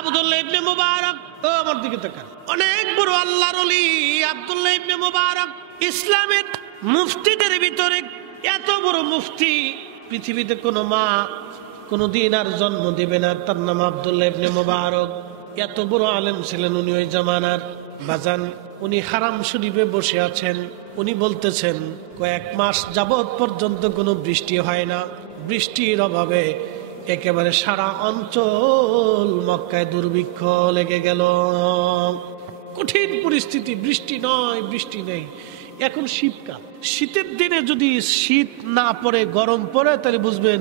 আব্দুল্লাহ ইবনে মুবারক, ও আমার দিকে তাকান, অনেক বড় আল্লাহর ওলি আব্দুল্লাহ ইবনে মুবারক। ইসলামের মুফতিদের ভিতরে এত বড় মুফতি পৃথিবীতে কোনো মা কোনোদিন আর জন্ম দেবে না, তার নাম আব্দুল্লাহ ইবনে মুবারক। এত বড় আলেম ছিলেন উনি ওই জামানার। বাজান, উনি হারাম শরীফে বসে আছেন, উনি বলতেছেন কয়েক মাস যাবৎ পর্যন্ত কোনো বৃষ্টি হয় না। বৃষ্টির অভাবে একেবারে সারা অঞ্চল মক্কায় দুর্ভিক্ষ লেগে গেল। কঠিন পরিস্থিতি, বৃষ্টি নয়, বৃষ্টি নেই। এখন শীতকাল, শীতের দিনে যদি শীত না পড়ে গরম পড়ে তাহলে বুঝবেন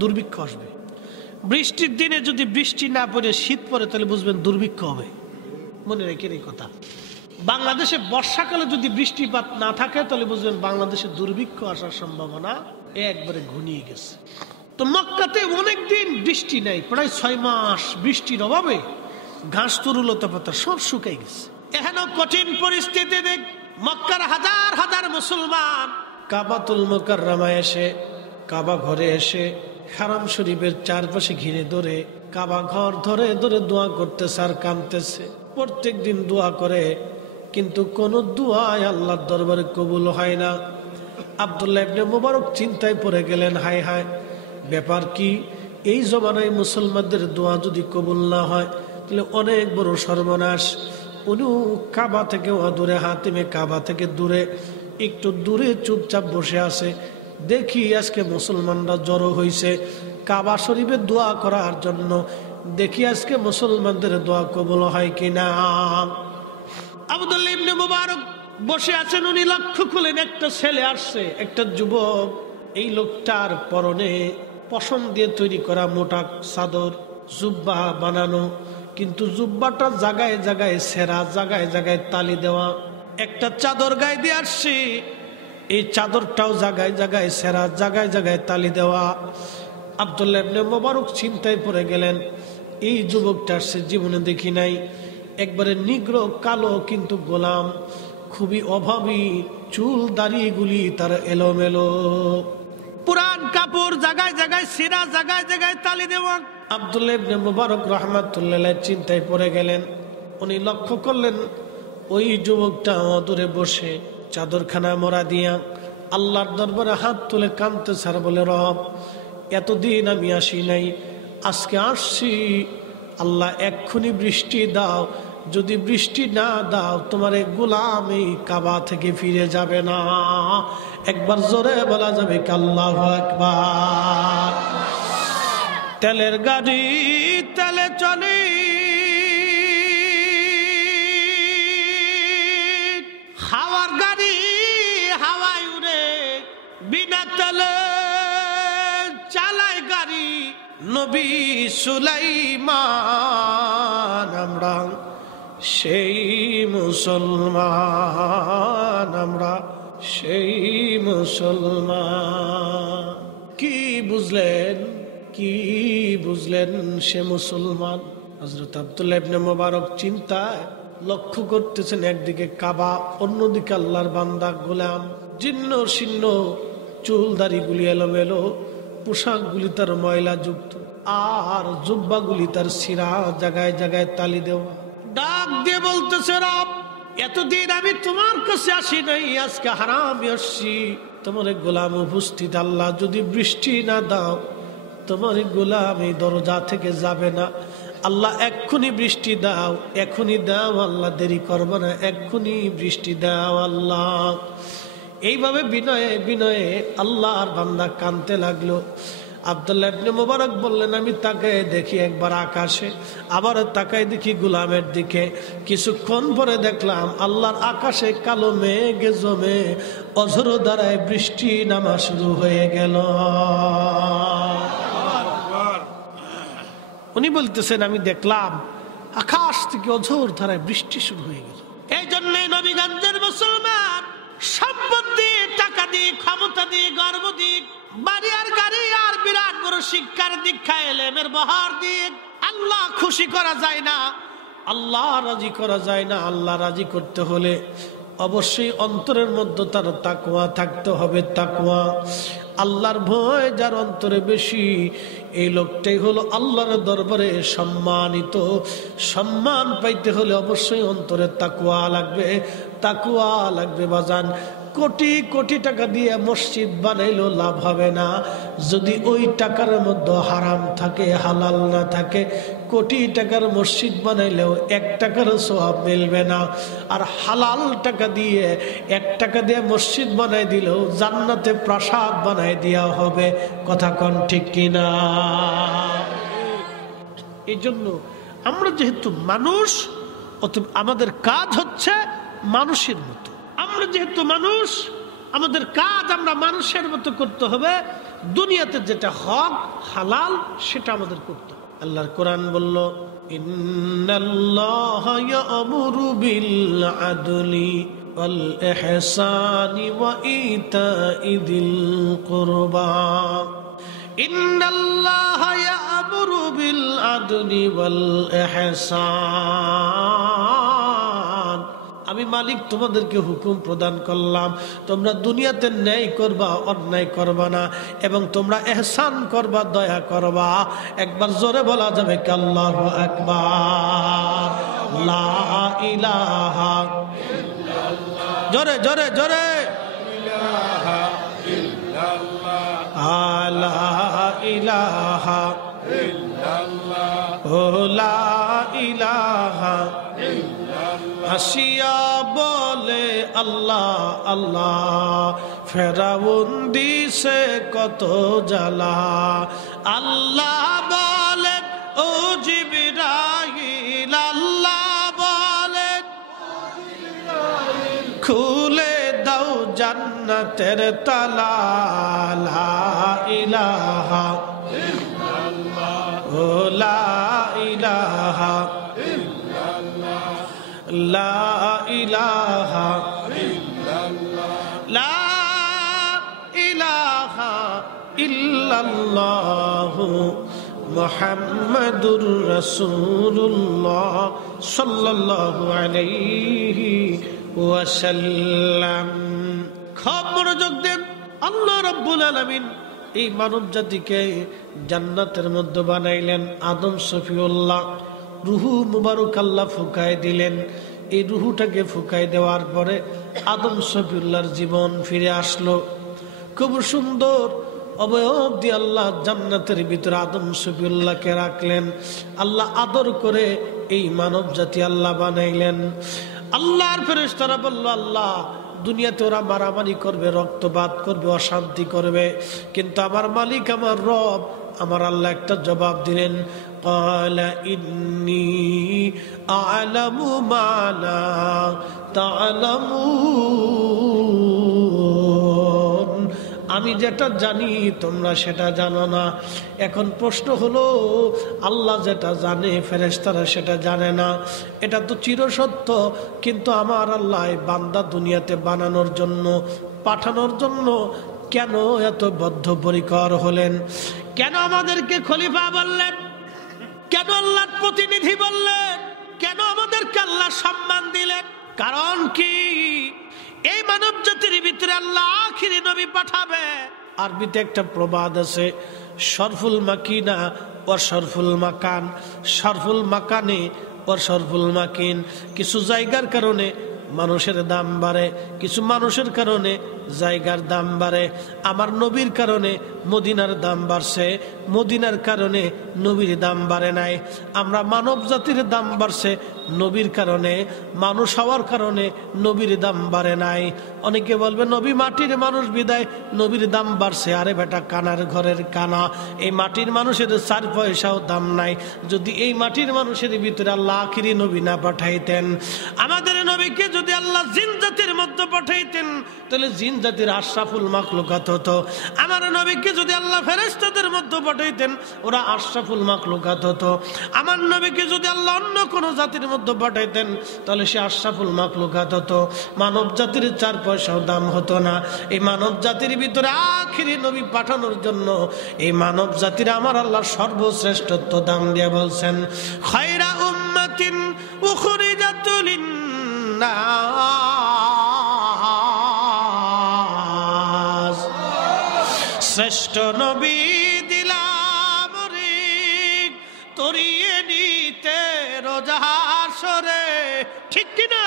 দুর্ভিক্ষ আসবে। বৃষ্টির দিনে যদি বৃষ্টি না পড়ে শীত পড়ে তাহলে বুঝবেন দুর্ভিক্ষ হবে। মনে রেখেন এই কথা। বাংলাদেশে বর্ষাকালে যদি বৃষ্টিপাত না থাকে তাহলে বুঝবেন বাংলাদেশে দুর্ভিক্ষ আসার সম্ভাবনা একবারে ঘনিয়ে গেছে। তো মক্কাতে অনেকদিন বৃষ্টি নেই, প্রায় 6 মাস বৃষ্টির অভাবে ঘাস তরুলতা পাতা সব শুকাই গেছে। এখানেও কঠিন পরিস্থিতি দেখ, মক্কার হাজার হাজার মুসলমান কাবাতুল মুকাররমা এসে, কাবা ঘরে এসে হারাম শরীফের চারপাশে ঘিরে ধরে কাবা ঘর ধরে ধরে দোয়া করতেছে আর কাঁদতেছে। প্রত্যেক দিন দোয়া করে, কিন্তু কোন দোয়াই আল্লাহর দরবারে কবুল হয় না। আব্দুল্লাহ ইবনে মুবারক চিন্তায় পড়ে গেলেন, হায় হায়, ব্যাপার কি? এই জমানায় মুসলমানদের দোয়া যদি কবুল না হয় তাহলে অনেক বড় সর্বনাশ। উনিও কাবা থেকে দূরে, হাতিমে কাবা থেকে দূরে, একটু দূরে চুপচাপ বসে আছে। দেখি আজকে মুসলমানরা জড়ো হয়েছে কাবা শরীফে দোয়া করার জন্য, দেখি আজকে মুসলমানদের দোয়া কবুল হয় কিনা। আব্দুল্লাহ ইবনে মুবারক বসে আছেন, উনি লক্ষ্য করলেন একটা ছেলে আসছে, একটা যুবক। এই লোকটার পরনে পশম দিয়ে তৈরি করা মোটা চাদর, জুব্বা বানানো, কিন্তু জুব্বাটা জায়গায় জায়গায় ছেঁড়া, জায়গায় জায়গায় তালি দেওয়া। একটা চাদর গায়ে দিয়ে আসছে, এই চাদরটাও জায়গায় জায়গায় ছেঁড়া, জায়গায় জায়গায় তালি দেওয়া। আব্দুল্লাহ ইবনে মুবারক চিন্তায় পড়ে গেলেন, এই যুবকটা আসছে জীবনে দেখি নাই, একবারে নিগ্র কালো কিন্তু গোলাম, খুবই অভাবী, চুল দাড়িগুলি তার এলোমেলো, পুরান কাপড় জায়গায় জায়গায় ছেঁড়া, জায়গায় জায়গায় তালি দেওয়া। আব্দুল্লাহ ইবনে মুবারক রাহমাতুল্লাহ আলাইহি চিন্তায় পড়ে গেলেন। উনি লক্ষ্য করলেন ওই যুবকটা অদূরে বসে চাদরখানা মোড়া দিয়া আল্লাহর দরবারে হাত তুলে কাঁদতেছে আর বলে, রব, এতদিন আমি আসি নাই, আজকে আসছি, আল্লাহ এক্ষুনি বৃষ্টি দাও, যদি বৃষ্টি না দাও তোমার গোলাম এই কাবা থেকে ফিরে যাবে না। একবার জোরে বলা যাবে কি আল্লাহু আকবার। তেলের গাড়ি তেলে চলে, হাওয়ার গাড়ি হাওয়ায় উড়ে, বিনা তেলে চালায় গাড়ি নবী সুলাইমান। আমরা সেই মুসলমান, আমরা সেই মুসলমান। কি বুঝলেন, কি বুঝলেন সে মুসলমান? হযরত আব্দুল্লাহ ইবনে মুবারক চিন্তায় লক্ষ্য করতেছেন, একদিকে কাবা, অন্যদিকে আল্লাহর বান্দা গোলাম, জীর্ণ শীর্ণ, চুল দাড়িগুলি এলোমেলো, পোশাকগুলি তার ময়লা যুক্ত, আর জুব্বাগুলি তার ছিঁড়া, জায়গায় জায়গায় তালি দেওয়া। ডাক দিয়ে বলতেছে, রব, এতদিন আমি তোমার কাছে আসি নাই, আজকে হারাম আসছি, তোমার গোলাম উপস্থিত, আল্লাহ যদি বৃষ্টি না দাও তোমার গোলাম এই দরজা থেকে যাবে না। আল্লাহ এক্ষুনি বৃষ্টি দাও, এক্ষুনি দাও, আল্লাহ দেরি করবো না, এক্ষুনি বৃষ্টি দাও আল্লাহ। এইভাবে বিনয়ে বিনয়ে আল্লাহর বান্দা কাঁদতে লাগলো। আব্দুল্লাহ ইবনে মুবারক বললেন, আমি তাকায় দেখি একবার আকাশে, আবার তাকায় দেখি গোলামের দিকে। কিছুক্ষণ পরে দেখলাম আল্লাহর আকাশে কালো মেঘ জমে অঝোর ধারায় বৃষ্টি নামা শুরু হয়ে গেল। উনি বলতেছেন, আমি দেখলাম আকাশ থেকে অঝোর ধারায় বৃষ্টি শুরু হয়ে গেল। এই জন্যই নবীগঞ্জের মুসলমান সম্পত্তি, টাকা দিয়ে, ক্ষমতা দিয়ে, গর্ব দিয়ে, বাড়ি আর গাড়ি আর বিরাট বড় শিক্ষার দীক্ষা, এলেমের বহার দিয়ে আল্লাহ খুশি করা যায় না, আল্লাহ রাজি করা যায় না। আল্লাহ রাজি করতে হলে অবশ্যই অন্তরের মধ্যে তার তাকওয়া থাকতে হবে, তাকওয়া। আল্লাহর ভয় যার অন্তরে বেশি, এই লোকটাই হলো আল্লাহর দরবারে সম্মানিত। সম্মান পাইতে হলে অবশ্যই অন্তরে তাকওয়া লাগবে, তাকওয়া লাগবে বাজান। কোটি কোটি টাকা দিয়ে মসজিদ বানাইলো লাভ হবে না যদি ওই টাকার মধ্যে হারাম থাকে, হালাল না থাকে। কোটি টাকার মসজিদ বানাইলেও 1 টাকার সওয়াব মিলবে না। আর হালাল টাকা দিয়ে 1 টাকা দিয়ে মসজিদ বানাই দিলেও জান্নাতে প্রাসাদ বানাই দেওয়া হবে। কথা কোন ঠিক কিনা? এই জন্য আমরা যেহেতু মানুষ, অতএব আমাদের কাজ হচ্ছে মানুষের মতো। আমরা যেহেতু মানুষ, আমাদের কাজ আমরা মানুষের মতো করতে হবে। দুনিয়াতে যেটা হক হালাল সেটা আমাদের করতে হবে। আল্লাহর কোরআন বলল, ইন্নাল্লাহা ইয়া'মুরু বিল আদলি ওয়াল ইহসানি ওয়া ইতা'i যিল কুরবা। ইন্নাল্লাহা ইয়া'মুরু বিল আদলি ওয়াল ইহসান। আমি মালিক তোমাদেরকে হুকুম প্রদান করলাম, তোমরা দুনিয়াতে ন্যায় করবা, অন্যায় করবা না, এবং তোমরা ইহসান করবা, দয়া করবা। একবার জোরে বলা যাবে কি আল্লাহু আকবার, লা ইলাহা ইল্লাল্লাহ। জোরে জোরে জোরে, ইলাহা ইল্লাল্লাহ, লা ইলাহা ইল্লাল্লাহ, লা ইলাহা ইল্লাল্লাহ। হাসিয়া বলে আল্লাহ আল্লাহ, ফেরাউন দিছে কত জ্বালা। আল্লাহ বলে ও জিবরাইল, আল্লাহ বলে খুলে দাও জান্নাতের তালা। লা ইলাহা ইল্লাল্লাহ, লা ইলাহা ইল্লাল্লাহ, লা ইলাহা ইল্লাল্লাহ, লা ইলাহা ইল্লাল্লাহ মুহাম্মাদুর রাসূলুল্লাহ সাল্লাল্লাহু আলাইহি ওয়াসাল্লাম। খুব মনোযোগ দেন। আল্লাহ রাব্বুল আলামিন এই মানব জাতিকে জান্নাতের মধ্যে বানাইলেন। আদম সফিউল্লাহ রুহু মুবারক আল্লাহ ফুকায় দিলেন। এই রুহুটাকে ফুকায় দেওয়ার পরে আদম সফিউল্লাহর জীবন ফিরে আসলো। খুব সুন্দর অবয়ব দিয়ে আল্লাহ জান্নাতের ভিতরে আদম সফিউল্লাহকে রাখলেন। আল্লাহ আদর করে এই মানব জাতি আল্লাহ বানাইলেন। আল্লাহর ফেরেশতারা বলল, আল্লাহ দুনিয়াতে ওরা মারামারি করবে, রক্তপাত করবে, অশান্তি করবে, কিন্তু আমার মালিক আমার রব আমার আল্লাহ একটা জবাব দিলেন, ক্বালা ইন্নী আ'লামু মা লা তা'লামুন। আমি যেটা জানি তোমরা সেটা জানো না। এখন প্রশ্ন হলো, আল্লাহ যেটা জানে ফেরেশতারা সেটা জানে না, এটা তো চিরসত্য। কিন্তু আমার আল্লাহ বান্দা দুনিয়াতে বানানোর জন্য, পাঠানোর জন্য কেন এত বদ্ধপরিকর হলেন? কেন আমাদেরকে খলিফা বললেন? কেন আল্লাহর প্রতিনিধি বললেন? কেন আমাদেরকে আল্লাহ সম্মান দিলেন? কারণ কি? এই মানব জাতির ভিতরে আল্লাহ আখিরি নবী পাঠাবে। আরবিতে একটা প্রবাদ আছে, শরফুল মাকিনা ও শরফুল মাকান। শরফুল মাকানে ও শরফুল মাকিন। কিছু জায়গার কারণে মানুষের দাম বাড়ে, কিছু মানুষের কারণে জায়গার দাম বাড়ে। আমার নবীর কারণে মদিনার দাম বাড়ছে, মদিনার কারণে নবীর দাম বাড়ে নাই। আমরা মানব জাতির দাম বাড়ছে নবীর কারণে, মানুষ হওয়ার কারণে নবীর দাম বাড়ে নাই। অনেকে বলবে নবী মাটির মানুষ বিদায় নবীর দাম বাড়ছে। আরে বেটা, কানার ঘরের কানা। এই মাটির মানুষের 4 পয়সাও দাম নাই। যদি এই মাটির মানুষের ভিতরে আল্লাহ আখিরি নবী না পাঠাইতেন, আমাদের নবীকে যদি আল্লাহ জিন জাতির মধ্যে পাঠাইতেন, তাহলে জিন জাতির আশরাফুল মাখলুকাত হতো। আমার নবীকে যদি আল্লাহ ফেরেশতাদের মধ্যে পাঠাইতেন, ওরা আশরাফুল মাখলুকাত হতো। আমার নবীকে যদি আল্লাহ অন্য কোন জাতির মধ্যে পাঠাইতেন, তাহলে সে আশরাফুল মাখলুকাত হতো। মানব জাতির 4 পয়সাও দাম হতো না। এই মানব জাতির ভিতরে আখিরি নবী পাঠানোর জন্য এই মানব জাতির আমার আল্লাহ সর্বশ্রেষ্ঠত্ব দাম দিয়ে বলছেন, খায়রা উম্মাতিন উখরিজাত লিন-নাস শ্রেষ্ঠ নবী দিলাম রিক তরিয়ে নিতে রোজার সরে, ঠিক কিনা?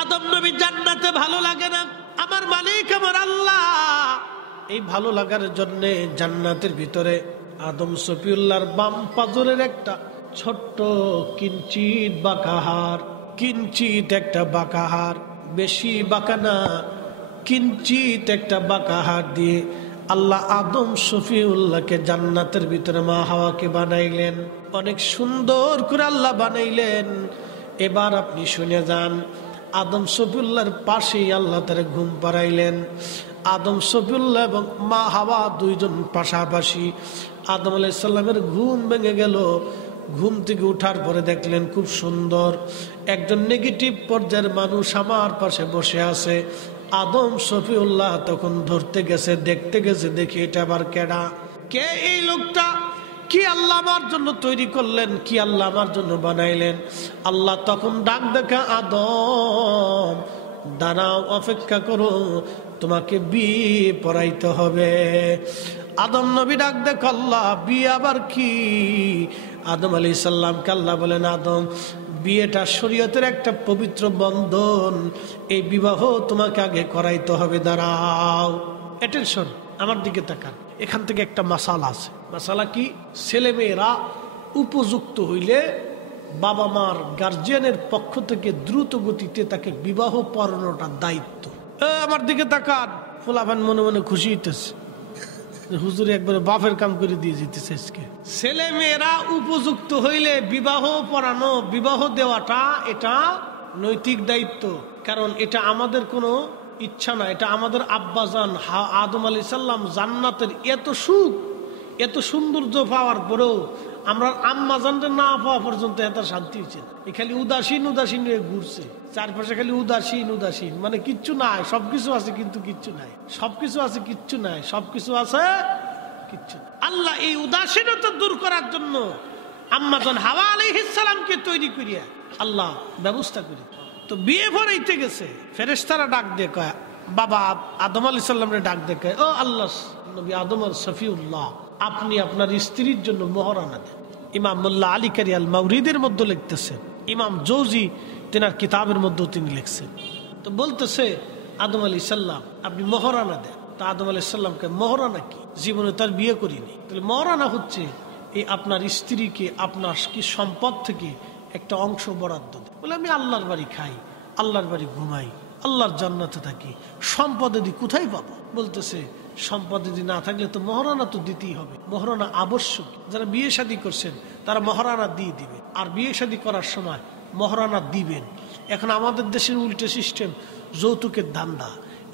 আদম নবী জান্নাতে ভালো লাগে না, আমার মালিক আমার আল্লাহ এই ভালো লাগার জন্য জান্নাতের ভিতরে আদম সফিউল্লাহর বাম পাজরের একটা ছোট্ট কিঞ্চিত বাঁকাহার, কিঞ্চিত একটা বাঁকাহার, বেশি বাঁকা না, কিঞ্চিত একটা বাঁকাহার দিয়ে আল্লাহ আদম সফিউল্লাহকে জান্নাতের ভিতরে মা হাওয়াকে বানাইলেন। অনেক সুন্দর করে আল্লাহ বানাইলেন। এবার আপনি শুনে যান, আদম সফিউল্লাহর পাশেই আল্লাহ তারে ঘুম পাড়াইলেন। আদম সফিউল্লাহ এবং মা হাওয়া দুইজন পাশাপাশি। আদম আলাইহিস সালামের ঘুম ভেঙে গেল। ঘুম থেকে উঠার পরে দেখলেন খুব সুন্দর একজন নেগেটিভ পর্যায়ের মানুষ আমার পাশে বসে আছে। আদম সফিউল্লাহ তখন ধরতে গেছে, দেখতে গেছে, দেখি এটা আবার কেডা, কে এই লোকটা, কি আল্লাহ আমার জন্য তৈরি করলেন, কি আল্লাহ আমার জন্য বানাইলেন। আল্লাহ তখন ডাক দেখা, আদম দাঁড়াও, অপেক্ষা করো, তোমাকে বিয়ে পড়াইতে হবে। আদম নবী ডাক দেখ, আল্লাহ বিয়ে আবার কি? আদম আলাইহিস সালামকে আল্লাহ বলেন, আদম বিয়েটা শরীয়তের একটা পবিত্র বন্ধন, এই বিবাহ তোমাকে আগে করাইতে হবে, দাঁড়াও। অ্যাটেনশন, আমার দিকে তাকান। এখান থেকে একটা মাসালা আছে। মাসালা কি? ছেলে মেয়েরা উপযুক্ত হইলে বাবা মার গার্জিয়ানের পক্ষ থেকে দ্রুত গতিতে তাকে বিবাহ পড়ানোটা দায়িত্ব। আমার দিকে তাকান। ফুলাফান মনে মনে খুশি হইতেছে, হুজুর একবারে বাপের কাম করে দিয়ে যেতেছে। ছেলে মেয়েরা উপযুক্ত হইলে বিবাহ পড়ানো, বিবাহ দেওয়াটা এটা নৈতিক দায়িত্ব। কারণ এটা আমাদের কোনো ইচ্ছা না, এটা আমাদের আব্বাজান আদম আলাইহিস সালাম জান্নাতের এত সুখ, এত সৌন্দর্য পাওয়ার পরেও আমরা আম্মা জানতে না পাওয়া পর্যন্ত এত শান্তি হয়েছে। খালি উদাসীন উদাসীন হয়ে ঘুরছে চারপাশে, খালি উদাসীন উদাসীন, মানে কিচ্ছু নাই, সবকিছু আছে কিন্তু কিচ্ছু নাই, সবকিছু আছে কিচ্ছু নাই, সবকিছু আছে কিচ্ছু। আল্লাহ এই উদাসীনতা দূর করার জন্য আম্মা জান হাওয়া আলাইহিস সালামকে তৈরি করিয়া আল্লাহ ব্যবস্থা করে তো বিয়ে পড়াইতে গেছে। ফেরেশতারা ডাক দিয়ে কয়, বাবা আদম আলাইহিস সালামরে ডাক দিয়ে কয়, ও আল্লাহ নবী আদম আর সফিউল্লাহ, আপনি আপনার স্ত্রীর জন্য মোহরানা দেন। ইমাম মোল্লা আলী কারি আল মাওরিদের মধ্যে লিখতেছেন, ইমাম জৌজি তেনার কিতাবের মধ্যেও তিনি লিখছেন। তো বলতেছে আদম আলাইহিস সালাম আপনি মোহরানা দেন। তা আদম আলাইহিস সালামকে মোহরানা কি? জীবনে তার বিয়ে করিনি। তাহলে মোহরানা হচ্ছে এই আপনার স্ত্রীকে আপনার কি সম্পদ থেকে একটা অংশ বরাদ্দ দেন। বলে আমি আল্লাহর বাড়ি খাই, আল্লাহর বাড়ি ঘুমাই, আল্লাহর জান্নাতে থাকি, সম্পদ যদি কোথায় পাবো? বলতেছে সম্পদ যদি না থাকলে তো মহারানা তো দিতেই হবে, মহারানা আবশ্যক। যারা বিয়ে শাদী করছেন তারা মহারানা দিয়ে দিবে, আর বিয়ে শাদী করার সময় মহারানা দিবেন। এখন আমাদের দেশের উল্টো সিস্টেম, যৌতুকের ধান্দা।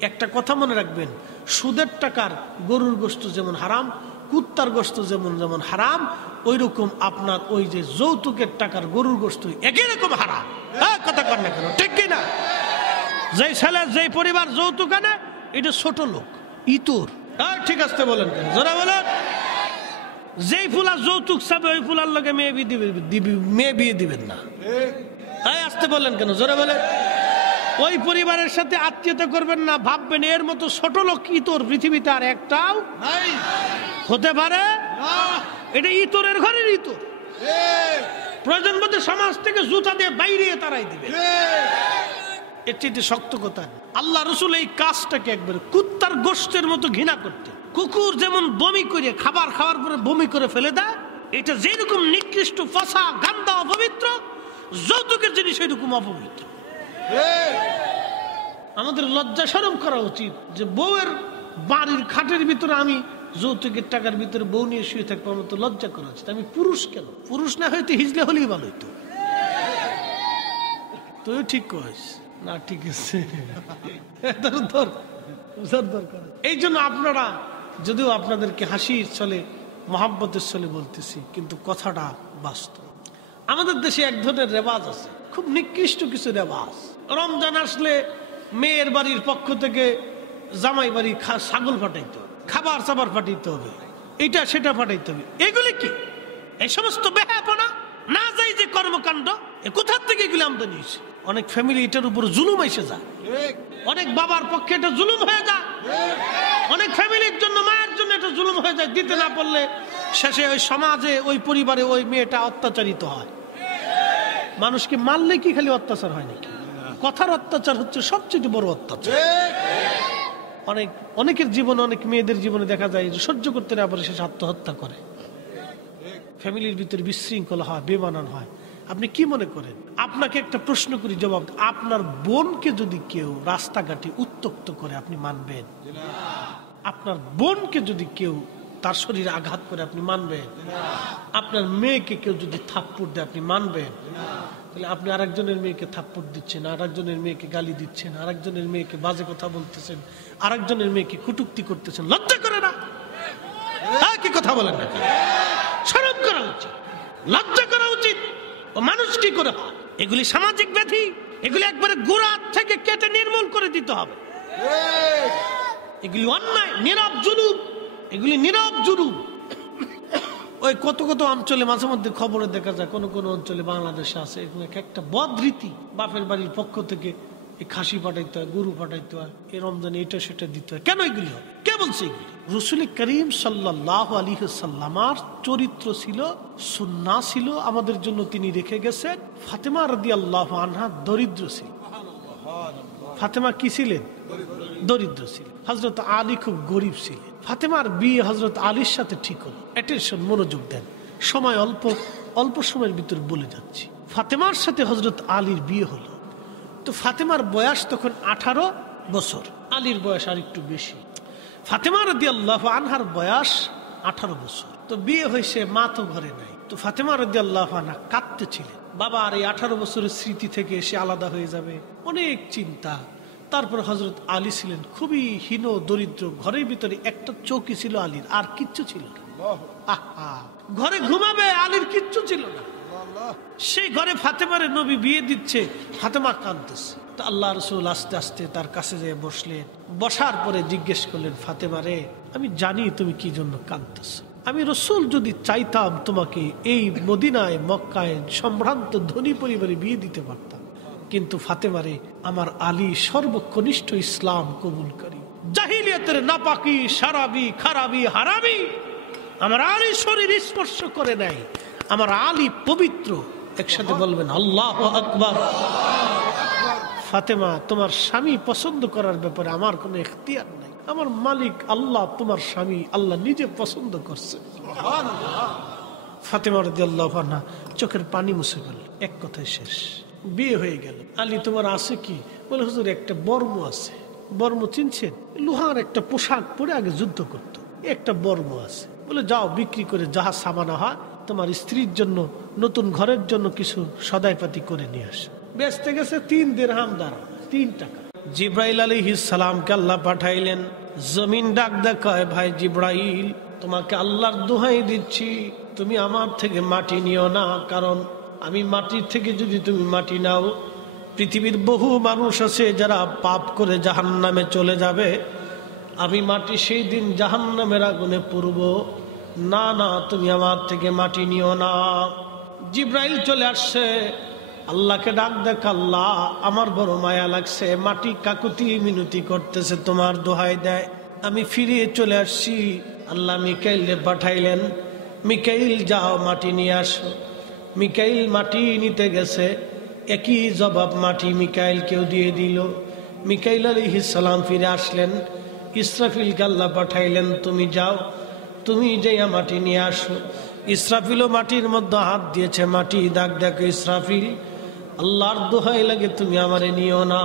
একটা কথা মনে রাখবেন, সুদের টাকার গরুর গোশত যেমন হারাম, কুত্তার গোশত যেমন যেমন হারাম, ওই রকম আপনার ওই যে যৌতুকের টাকার গরুর গোশত একই রকম হারাম। কথা কর না কেন, ঠিক কিনা? যেই ছেলে যেই পরিবার যৌতুক আনে এটা ছোট লোক, ইতর। ঠিক আছে বলেন কেন, যারা বলেন যেই ফুলা যৌতুক চাবে ওই ফুলার লোকে মেয়ে বিয়ে দিবেন না। আসতে বললেন কেন, যারা বলেন ওই পরিবারের সাথে আত্মীয়তা করবেন না। ভাববেন এর মতো ছোট লোক ইতর পৃথিবীতে আর একটাও হতে পারে। এটা ইতরের ঘরের ইতর। প্রয়োজন বোধে সমাজ থেকে জুতা দিয়ে বাইরে তারাই দিবে। এর চেয়ে শক্ত কথা। আল্লাহ রসুল এই কাজটাকে একবারে কুত্তার গোশতের মতো ঘৃণা করতে। কুকুর যেমন বমি করে খাবার খাওয়ার পরে বমি করে ফেলে দেয়, এটা যেরকম নিকৃষ্ট, ফসা, গান্দা, অপবিত্র, যৌতুকের জিনিস সেরকম অপবিত্র। আমাদের লজ্জা শরম করা উচিত যে বউয়ের বাড়ির খাটের ভিতরে আমি যৌতুকের টাকার ভিতরে বউ নিয়ে শুয়ে থাকবো, আমার তো লজ্জা করা উচিত। আমি পুরুষ কেন? পুরুষ না হয়তো হিজলে হলেই ভালো হইতো। তুই ঠিক কইস না, ঠিক আছে। এই জন্য আপনারা, যদিও আপনাদেরকে হাসির চলে, মহাব্বতের চলে বলতেছি, কিন্তু কথাটা বাস্তব। আমাদের দেশে এক ধরনের রেওয়াজ আছে, খুব নিকৃষ্ট কিছু রেওয়াজ। রমজান আসলে মেয়ের বাড়ির পক্ষ থেকে জামাই বাড়ি ছাগল ফাটাইতে হবে, খাবার চাবার ফাটাইতে হবে, এটা সেটা ফাটাইতে হবে। এগুলি কি? এই সমস্ত বেহাপনা, না যাই যে কর্মকাণ্ড, কোথার থেকে এগুলি আমদানি হয়েছে? অনেক ফ্যামিলি এটার উপর জুলুম এসে যায়, অনেক বাবার পক্ষে এটা জুলুম হয়ে যায়, অনেক ফ্যামিলির জন্য, মায়ের জন্য এটা জুলুম হয়ে যায়, দিতে না পারলে শেষে ওই সমাজে ওই পরিবারে ওই মেয়েটা অত্যাচারিত হয়। মানুষকে মারলে কি খালি অত্যাচার হয় নাকি? কথার অত্যাচার হচ্ছে সবচেয়ে বড় অত্যাচার। অনেকের জীবনে, অনেক মেয়েদের জীবনে দেখা যায় যে সহ্য করতে না পারে শেষ আত্মহত্যা করে। ফ্যামিলির ভিতরে বিশৃঙ্খলা হয়, বেমানান হয়। আপনি কি মনে করেন? আপনাকে একটা প্রশ্ন করি, জবাব। আপনার বোনকে যদি কেউ রাস্তাঘাটে উত্ত্যক্ত করে আপনি মানবেন? আপনার বোনকে যদি কেউ তার শরীরে আঘাত করে আপনি মানবেন? আপনার মেয়েকে কেউ যদি থাপ্পড় দেয় আপনি মানবেন? তাহলে আপনি আরেকজনের মেয়েকে থাপ্পড় দিচ্ছেন, আরেকজনের মেয়েকে গালি দিচ্ছেন, আরেকজনের মেয়েকে বাজে কথা বলতেছেন, আরেকজনের মেয়েকে কটূক্তি করতেছেন। লজ্জা করে না? কি কথা বলেন না? শরম করা উচিত, লজ্জা করা উচিত। ও মানুষ কি করে হয়? এগুলি সামাজিক ব্যাধি, এগুলি একবারে গোড়া থেকে কেটে নির্মূল করে দিতে হবে। এগুলি অন্যায়, নীরব জুলুম, এগুলি নীরব জুলুম। ওই কত কত অঞ্চলে মাঝে মধ্যে খবরে দেখা যায়, কোন কোন অঞ্চলে বাংলাদেশে আছে একটা বদরীতি, বাপের বাড়ির পক্ষ থেকে এই খাসি পাঠাইতে হয়, গরু পাঠাইতে হয়, এই রমজানে এটা সেটা দিতে হয়। কেন এগুলি হবে? কে বলছে এগুলি? রাসূল করিম সাল্লাল্লাহু আলাইহি ওয়াসাল্লামের চরিত্র ছিল, সুন্নাহ ছিল, আমাদের জন্য তিনি রেখে গেছেন। ফাতেমা রাদিয়াল্লাহু আনহা দরিদ্র ছিল। ফাতেমা কি ছিলেন? দরিদ্র ছিলেন। হযরত আলী খুব গরিব ছিলেন। ফাতেমার বিয়ে হযরত আলীর সাথে ঠিক হলো। অ্যাটেনশন, মনোযোগ দেন, সময় অল্প সময়ের ভিতর বলে যাচ্ছি। ফাতেমার সাথে হযরত আলীর বিয়ে হলো। তো ফাতেমার বয়স তখন 18 বছর, আলীর বয়স আর একটু বেশি। ফাতেমা রাদিয়াল্লাহু আনহার বয়স 18 বছর। তো বিয়ে হয়েছে, মা তো ঘরে নাই। তো ফাতেমা রাদিয়াল্লাহু আনহা কাঁদতেছিলেন, বাবা আর এই 18 বছরের স্মৃতি থেকে সে আলাদা হয়ে যাবে, অনেক চিন্তা। তারপর হযরত আলী ছিলেন খুবই হীন দরিদ্র, ঘরের ভিতরে একটা চৌকি ছিল আলীর, আর কিচ্ছু ছিল না। ঘরে ঘুমাবে, আলীর কিচ্ছু ছিল না। সেই ঘরে ফাতেমারে নবী বিয়ে দিচ্ছে, ফাতেমা কাঁদতেছে। তো আল্লাহ রাসূল আস্তে আস্তে তার কাছে যেয়ে বসলেন। বসার পরে জিজ্ঞেস করলেন, ফাতেমারে, আমি জানি তুমি কি জন্য কাঁদতেছো। আমি রাসূল যদি চাইতাম তোমাকে এই মদিনায়, মক্কায় সম্ভ্রান্ত ধনী পরিবারে বিয়ে দিতে পারতাম, কিন্তু ফাতেমারে, আমার আলী সর্বকনিষ্ঠ ইসলাম কবুলকারী, জাহিলিয়াতের নাপাকি, শারাবি, খারাবি, হারামি আমার আলী শরীর স্পর্শ করে নাই। আমার আলী পবিত্র। একসাথে বলবেন আল্লাহু আকবার। ফাতেমা, তোমার স্বামী পছন্দ করার ব্যাপারে আমার কোনো এখতিয়ার নাই। আমার মালিক আল্লাহ, তোমার স্বামী আল্লাহ নিজে পছন্দ করছে। ফাতেমা রাদিয়াল্লাহু আনহা চোখের পানি মুছে ফেলল। এক কথায় শেষ, বিয়ে হয়ে গেল। আলী, তোমার আছে কি? বলে, হুজুর একটা বর্ম আছে। বর্ম চিনছেন? লোহার একটা পোশাক পরে আগে যুদ্ধ করতো, একটা বর্ম আছে। বলে, যাও বিক্রি করে যাহা সামানা হয় তোমার স্ত্রীর জন্য, নতুন ঘরের জন্য কিছু সদাইপাতি করে নিয়ে আসে। বেচতে গেছে 3 দিরহাম দ্বারা, 3 টাকা। জিব্রাইল আলাইহিস সালামকে আল্লাহ পাঠাইলেন। জমিন ডাক দেখায়, ভাই জিব্রাইল, তোমাকে আল্লাহর দোহাই দিচ্ছি, তুমি আমার থেকে মাটি নিও না। কারণ আমি মাটির থেকে যদি তুমি মাটি নাও, পৃথিবীর বহু মানুষ আছে যারা পাপ করে জাহান্নামে চলে যাবে। আমি মাটি সেই দিন জাহান্নামের আগুনে পুড়ব। না না, তুমি আমার থেকে মাটি নিও না। জিব্রাইল চলে আসছে, আল্লাহকে ডাক দেখ, আল্লাহ আমার বড় মায়া লাগছে, মাটি কাকুতি মিনতি করতেছে, তোমার দোহাই দেয়। আমি ফিরিয়ে চলে আসছি। আল্লাহ মিকাইলকে পাঠাইলেন, মিকাইল যাও মাটি নিয়ে আসো। মিকাইল মাটি নিতে গেছে, একই জবাব মাটি মিকাইলকেও দিয়ে দিল। মিকাইল আলাইহিস সালাম ফিরে আসলেন। ইসরাফিলকে আল্লাহ পাঠাইলেন, তুমি যাও, তুমি যাইয়া মাটি নিয়ে আসো। ইসরাফিলও মাটির মধ্যে হাত দিয়েছে, মাটি দাগ দেখো। ইসরাফিল, আল্লাহর দোহাই লাগে তুমি আমারে নিও না,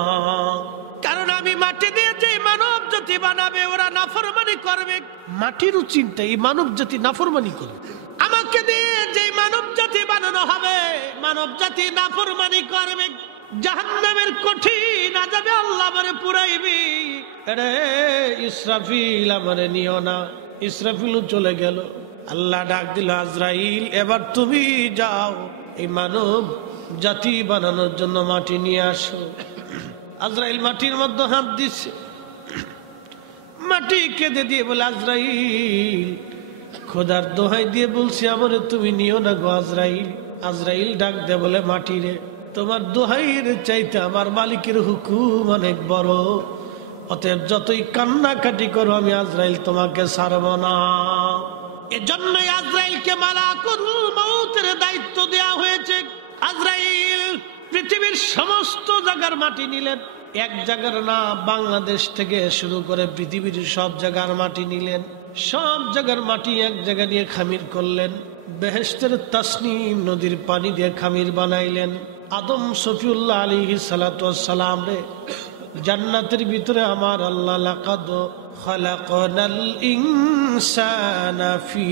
কারণ আমি মাটি দিয়ে যে মানব জাতি বানাবে ওরা নাফরমানি করবে। মাটিরও চিন্তা, এই মানব জাতি নাফরমানি করবে। আমাকে দিয়ে যে মানব জাতি বানানো হবে, মানব জাতি নাফরমানি করবে, জাহান্নামের কঠিন আযাবে আল্লাহ আমারে পুরাইবি। আরে ইসরাফিল, আমারে নিও না। ইসরাফিলও চলে গেল। আল্লাহ ডাক দিল, আজরাইল, এবার তুমি যাও, এই মানব জাতি বানানোর জন্য মাটি নিয়ে আসো। আজরাইল মাটির মধ্যে হাত দিচ্ছে, মাটি কেঁদে দিয়ে বলে, আজরাইল, খোদার দোহাই দিয়ে বলছি আমারে তুমি নিও না গো আজরাইল। আজরাইল ডাক দে বলে, মাটি রে, তোমার দোহাইয়ের চাইতে আমার মালিকের হুকুম অনেক বড়। অতএব যতই কান্নাকাটি করো আমি আজরাইল তোমাকে ছাড়ব না। এজন্যই আজরাইলকে মালাকুল মউতের দায়িত্ব দেয়া হয়েছে। আজরাইল পৃথিবীর সমস্ত জায়গার মাটি নিলেন, এক জায়গার না, বাংলাদেশ থেকে শুরু করে পৃথিবীর সব জায়গার মাটি নিলেন। সব জায়গার মাটি এক জায়গা দিয়ে খামির করলেন। বেহেশতের তাসনিম নদীর পানি দিয়ে খামির বানাইলেন। আদম শফিউল্লাহ আলাইহিস সালাতু ওয়াস সালাম রে জান্নাতের ভিতরে আমার আল্লাহ লাকাদ খালাকনাল ইনসানা ফি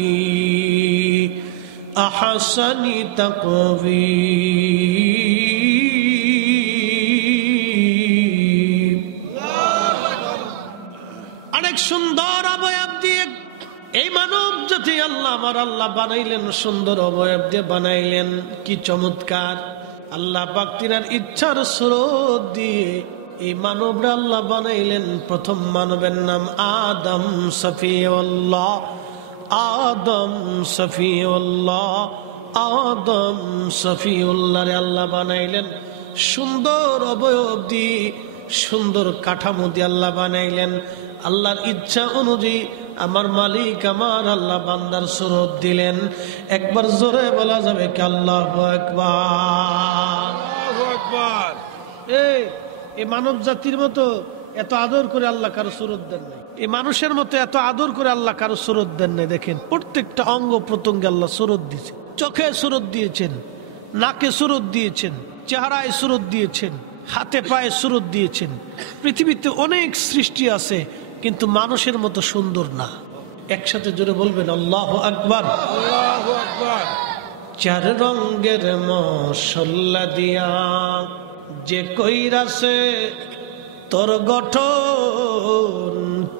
আহসানি তাকওয়িম, অনেক সুন্দর অবয়ব দিয়ে এই মানব জাতি আল্লাহ আমার আল্লাহ বানাইলেন, সুন্দর অবয়ব দিয়ে বানাইলেন। কি চমৎকার! আল্লাহ পাক তিনার ইচ্ছার স্রোত দিয়ে এই মানবরা আল্লাহ বানাইলেন। প্রথম মানবের নাম আদম সফিউল্লাহ। আদম সফিউল্লাহ, আদম সফিউল্লাহ রে আল্লাহ বানাইলেন। সুন্দর অবয়ব দিয়ে, সুন্দর কাঠামো দিয়ে আল্লাহ বানাইলেন। আল্লাহর ইচ্ছা অনুযায়ী আমার মালিক আমার আল্লাহ বান্দার সুরত দিলেন। একবার জোরে বলা যাবে কি আল্লাহু আকবার, আল্লাহু আকবার। এই মানব জাতির মতো এত আদর করে আল্লাহ কারো সুরত দেন নাই। এই মানুষের মতো এত আদর করে আল্লাহ কারো সুরত দেন নাই। দেখেন প্রত্যেকটা অঙ্গ প্রত্যঙ্গে আল্লাহ সুরত দিয়েছে। চোখে সুরত দিয়েছেন, নাকে সুরত দিয়েছেন, চেহারায় সুরত দিয়েছেন, হাতে পায়ে সুরত দিয়েছেন। পৃথিবীতে অনেক সৃষ্টি আছে কিন্তু মানুষের মতো সুন্দর না। একসাথে জোরে বলবেন আল্লাহু আকবার, আল্লাহু আকবার। চার রঙের মশলা দিয়া যে কইরাছে তোর গঠন,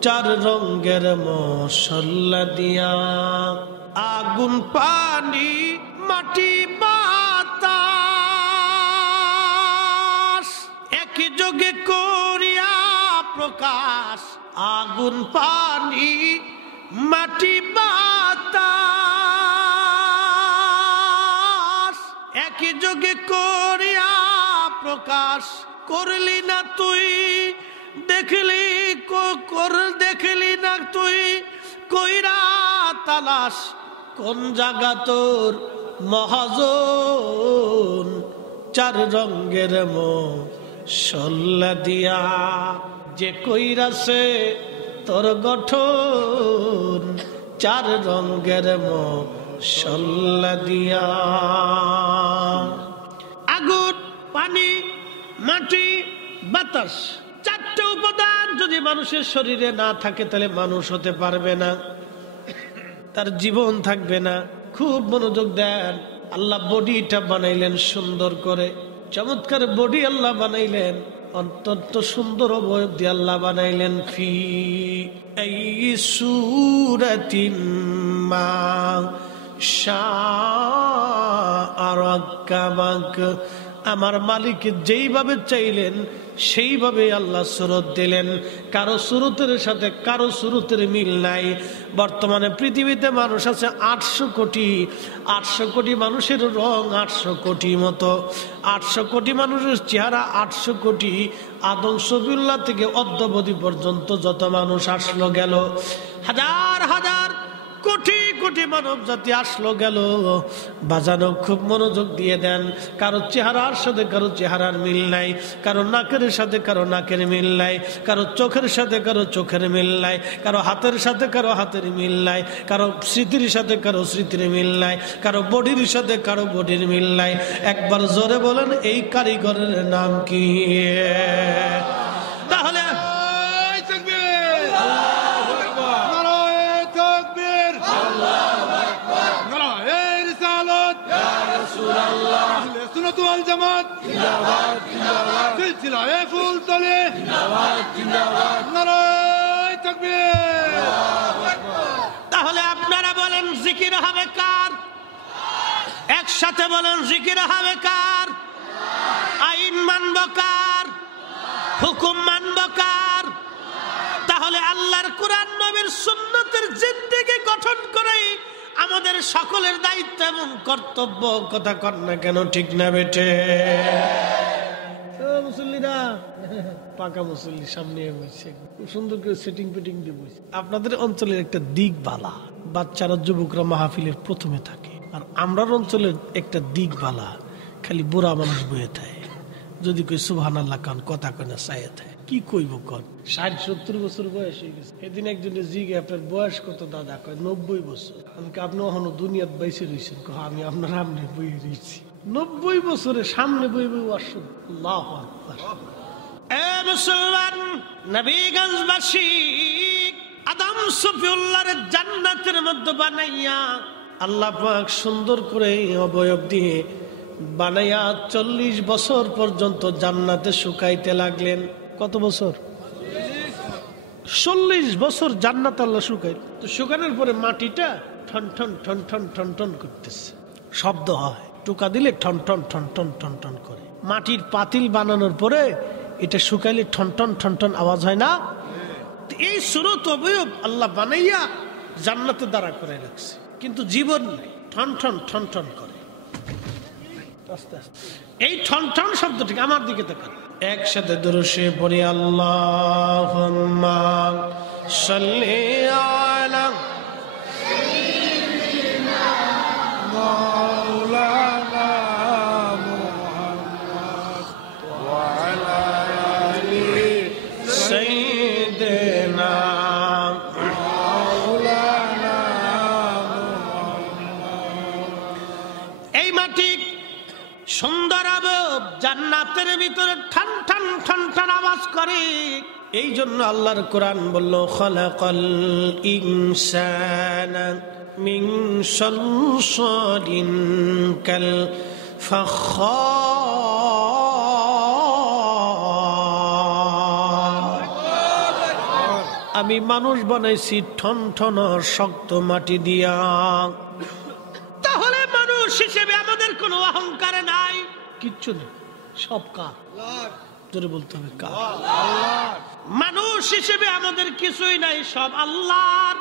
চার রঙের মশলা দিয়া আগুন পানি মাটি বাতাস একই যোগে করিয়া প্রকাশ। আগুন পানি মাটি বাতাস একই যোগে করিয়া প্রকাশ। করলি না তুই দেখলি, দেখলি না তুই কইরা তালাশ, কোন জায়গা তোর মহাজন। চার রঙের মশলা দিয়া যে কইরাছে তোর গঠন, চার রঙের মশলা দিয়া। আগুন পানি মাটি বাতাস, চারটে উপাদান যদি মানুষের শরীরে না থাকে তাহলে মানুষ হতে পারবে না, তার জীবন থাকবে না। খুব মনোযোগ দেন। আল্লাহ বডিটা বানাইলেন সুন্দর করে, চমৎকার বডি আল্লাহ বানাইলেন। অত্যন্ত সুন্দর অবয়ব দিয়ে আল্লাহ বানাইলেন। ফি আই সূরাতিন মা শাআ রাক্কাবাক, আমার মালিক যেইভাবে চাইলেন সেইভাবে আল্লাহ সুরত দিলেন। কারো সুরতের সাথে কারো সুরতের মিল নাই। বর্তমানে পৃথিবীতে মানুষ আছে 800 কোটি। 800 কোটি মানুষের রং 800 কোটি মতো। 800 কোটি মানুষের চেহারা 800 কোটি। আদম শফিউল্লাহ থেকে অদ্যাবধি পর্যন্ত যত মানুষ আসলো গেল, হাজার হাজার কোটি কোটি মানব জাতি আসলো গেল, বাজানো খুব মনোযোগ দিয়ে দেন। কারো চেহারার সাথে কারো চেহারার মিল নাই, কারো নাকের সাথে কারো নাকের মিল নাই, কারো চোখের সাথে কারো চোখের মিল নাই, কারো হাতের সাথে কারো হাতের মিল নাই, কারো স্মৃতির সাথে কারো স্মৃতির মিল নাই, কারো বডির সাথে কারো বডির মিল নাই। একবার জোরে বলেন এই কারিগরের নাম কি? তাহলে তাহলে আপনারা বলেন জিকির হবে কার? একসাথে বলেন জিকির হবে কার? আইন মানব কার? হুকুম মানব কার? তাহলে আল্লাহর কোরআন নবীর সুন্নতের জিন্দেগি গঠন করে আমাদের সকলের দায়িত্ব এবং কর্তব্য। কথা কর না কেন, ঠিক না বেটে? মুসল্লিরা পাকা মুসল্লি সামনে বসে খুব সুন্দর করে সেটিং পেটিং দিয়ে বসে। আপনাদের অঞ্চলের একটা দিক বালা, বাচ্চারা যুবকরা মাহফিলের প্রথমে থাকে, আর আমরার অঞ্চলের একটা দিক বালা, খালি বুড়া মানুষ বয়ে থাকে। যদি কই সুবহানাল্লাহ কান কথা কয় না চাইয়ে থাকে, কি কইব কন? 60-70 বছর বয়স হয়ে গেছে। এদিন একজনে জিগে আপনার বয়স কত দাদা? কয় 90 বছর। আমাকে আপনি এখনো দুনিয়াত বাইসে রয়েছেন? আমি আপনার সামনে বইয়ে রয়েছি 90 বছরে, সামনে বই বই আসুন। আল্লাহু আকবার। এ মুসলমান, নবীগঞ্জবাসী আদম সফিউল্লাহর জান্নাতের মধ্যে বানাইয়া আল্লাহ পাক সুন্দর করে অবয়ব দিয়ে বানাইয়া 40 বছর পর্যন্ত জান্নাতে শুকাইতে লাগলেন। কত বছর? 40 বছর জান্নাত আল্লাহ শুকাইল। তো শুকানোর পরে মাটিটা ঠন ঠন ঠন ঠন ঠন ঠন করতেছে, শব্দ হয়। টুকা দিলে ঠন ঠন ঠন ঠন ঠন ঠন করে। মাটির পাতিল বানানোর পরে এটা শুকাইলে ঠন ঠন ঠন ঠন আওয়াজ হয় না? এই সুরত অবয়ব আল্লাহ বানাইয়া জান্নাতে দাঁড়া করে রাখছে, কিন্তু জীবন নেই, ঠন ঠন ঠন ঠন করে। আস্তে আস্তে এই ঠন ঠন শব্দটিকে আমার দিকে তাকান, একসাথে দুরূদে পড়ি আল্লাহুম্মা সাল্লি আলা সাইয়্যিদিনা মাওলানা মুহাম্মদ ওয়া আলা আলি সাইয়্যিদিনা মাওলানা মুহাম্মদ। এই মাটি সুন্দর আবব জান্নাতের ভিতরে ঠান ঠান ঠান ঠান আওয়াজ করে। এই জন্য আল্লাহর কোরআন বলল, খালাকাল ইনসানা মিন সালসালিন কাল ফাখার। আমি মানুষ বানাইছি ঠন ঠন শক্ত মাটি দিয়া। তাহলে মানুষ হিসেবে আমাদের কোনো অহংকার নাই, কিচ্ছু নেই, সব কার? জোরে বলতে হবে, কার? মানুষ হিসেবে আমাদের কিছুই নাই, সব আল্লাহর।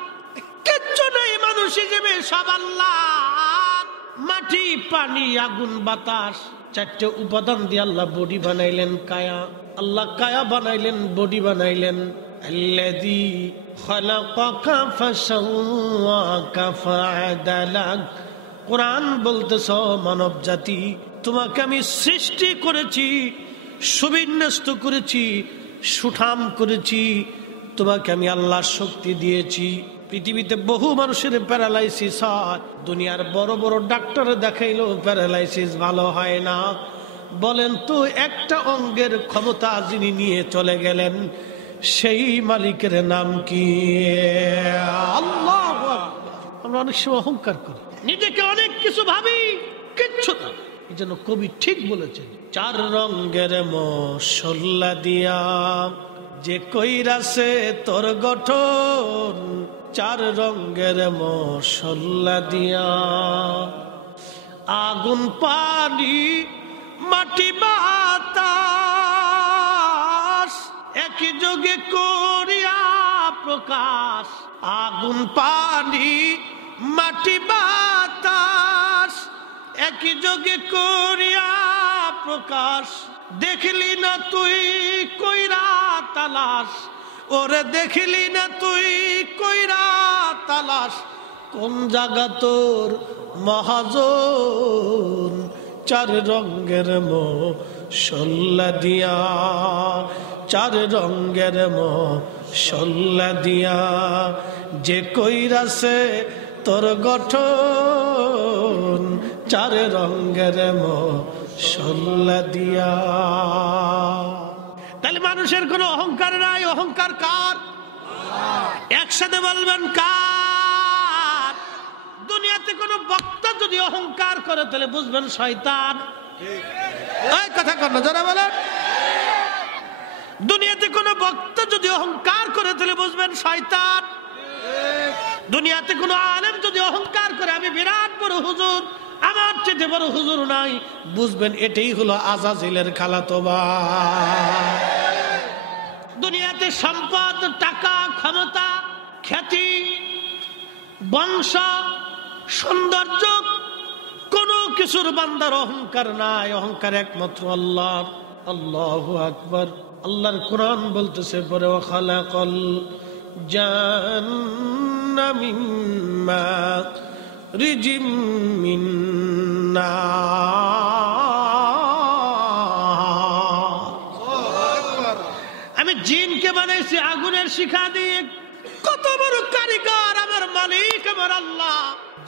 কিচ্ছু নেই মানুষ হিসেবে, সব আল্লাহর। মাটি, পানি, আগুন, বাতাস, 4টে উপাদান দিয়ে আল্লাহ বডি বানাইলেন, কায়া। আল্লাহ কায়া বানাইলেন, বডি বানাইলেন। আল্লাযী খালাকাকা ফাসাওয়াকা ফাআদালাক। কোরআন বলতেছ, মানব জাতি, তোমাকে আমি সৃষ্টি করেছি, সুবিন্যস্ত করেছি, সুঠাম করেছি। তোমাকে আমি আল্লাহর শক্তি দিয়েছি। পৃথিবীতে বহু মানুষের প্যারালাইসিস হয়, দুনিয়ার বড় বড় ডাক্তার দেখাইলেও প্যারালাইসিস ভালো হয় না। বলেন তো, একটা অঙ্গের ক্ষমতা যিনি নিয়ে চলে গেলেন, সেই মালিকের নাম কি? আল্লাহু আকবার। আমরা অনেক সময় অহংকার করি, নিজেকে অনেক কিছু ভাবি, কিচ্ছু না। এই জন্য কবি ঠিক বলেছেন, 4 রঙের মশলা দিয়া যে কইরাছে তোর গঠন, 4 রঙের মশলা দিয়া। আগুন, পানি, মাটি, বাতাস একই যোগে করিয়া প্রকাশ। আগুন, পানি, মাটি, বাতাস একই যোগে করিয়া প্রকাশ। দেখলি না তুই কইরা তালাশ, ওরে দেখলি না তুই কইরা তালাশ। কোন জায়গা তোর মহাজন? 4 রঙের মশলা দিয়া, 4 রঙের মশলা দিয়া যে কইরাছে তোর গঠন, 4 রঙের মশলা দিয়া। তাহলে মানুষের কোনো অহংকার নাই। অহংকার কার? একসাথে বলবেন, কার? দুনিয়াতে কোনো বক্তা যদি অহংকার করে তাহলে বুঝবেন শয়তান। এই কথা কর না, যারা বলেন। দুনিয়াতে কোনো বক্তা যদি অহংকার করে তাহলে বুঝবেন শয়তান। দুনিয়াতে কোনো আলেম যদি অহংকার করে, আমি বিরাট বড় হুজুর, আমার চেয়ে বড় হুজুর নাই, বুঝবেন এটাই হলো আজাজিলের খালাতো ভাই। দুনিয়াতে সম্পদ, টাকা, ক্ষমতা, খ্যাতি, বংশ, সৌন্দর্য, কোনো কিছুর বান্দার অহংকার নাই। অহংকার একমাত্র আল্লাহর। আল্লাহু আকবার। আল্লাহর কোরআন বলতেছে পরে ওয়া খালাকাল জান্না মিন মারিজিম মিন নার। আমি জিনকে বানাইছি আগুনের শিখা দিয়ে। কত বড় কারিগর আমার মালিক আমার আল্লাহ।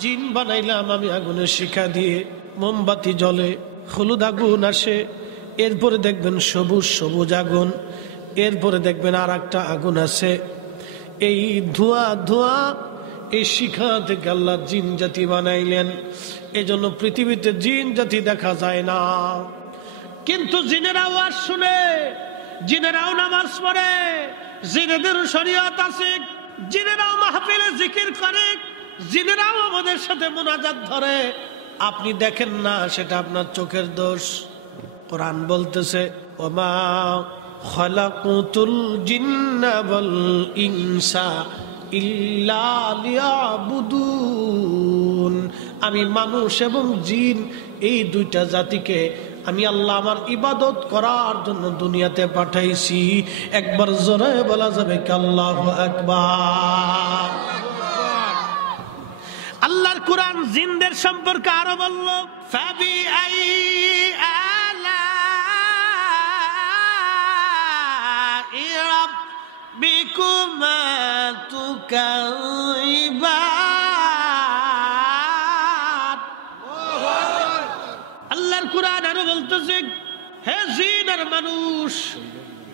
জিন বানাইলাম আমি আগুনের শিখা দিয়ে। মোমবাতি জ্বলে, হলুদ আগুন আসে, এরপরে দেখবেন সবুজ সবুজ আগুন, এরপরে দেখবেন আর একটা আগুন আছে। এই ধোঁয়া ধোঁয়া এই শিখা থেকে আল্লাহ জিন জাতি বানাইলেন। এই জন্য পৃথিবীতে জিন জাতি দেখা যায় না, কিন্তু জিনেরা আওয়াজ শুনে, জিনেরাও নামাজ পড়ে, জিনেদের শরীয়ত আছে, জিনেরাও মাহফিলে জিকির করে, জিনেরাও আমাদের সাথে মুনাজাত ধরে। আপনি দেখেন না, সেটা আপনার চোখের দোষ। কোরআন বলতেছে ওমা খালাকুতুল জিন্না ওয়াল ইনসা ইল্লা লিয়াবুদুন। আমি মানুষ এবং জিন এই দুইটা জাতিকে আমি আল্লাহ আমার ইবাদত করার জন্য দুনিয়াতে পাঠাইছি। একবার জোরে বলা যাবে কি আল্লাহু আকবার। আল্লাহর কোরআন জিনদের সম্পর্কে আরো বলল ফাবি আই আলাই রাব্বিকুমা তুকাইবান। আল্লাহর কোরআন আরো বলতেছে হে জিন আর মানুষ,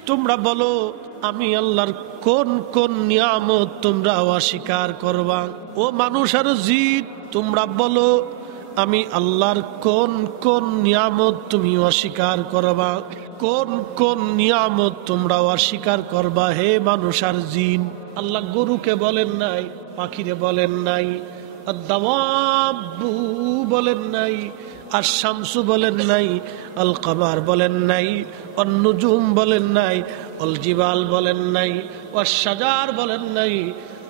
তোমরা বলো আমি আল্লাহর কোন কোন নিয়ামত তোমরা অস্বীকার করবা। ও মানুষ আর জিন, তোমরা বলো আমি আল্লাহর কোন কোন নিয়ামত তুমি অস্বীকার করবা, কোন কোন নিয়ামত তোমরা অস্বীকার করবা হে মানুষ আর জিন। আল্লাহ গরুকে বলেন নাই, পাখিরে বলেন নাই, আর দাওয়াবু বলেন নাই, আর শামসু বলেন নাই, আল কামার বলেন নাই, অন নুজুম বলেন নাই, অল জিবাল বলেন নাই, ওয়াস শাজার বলেন নাই।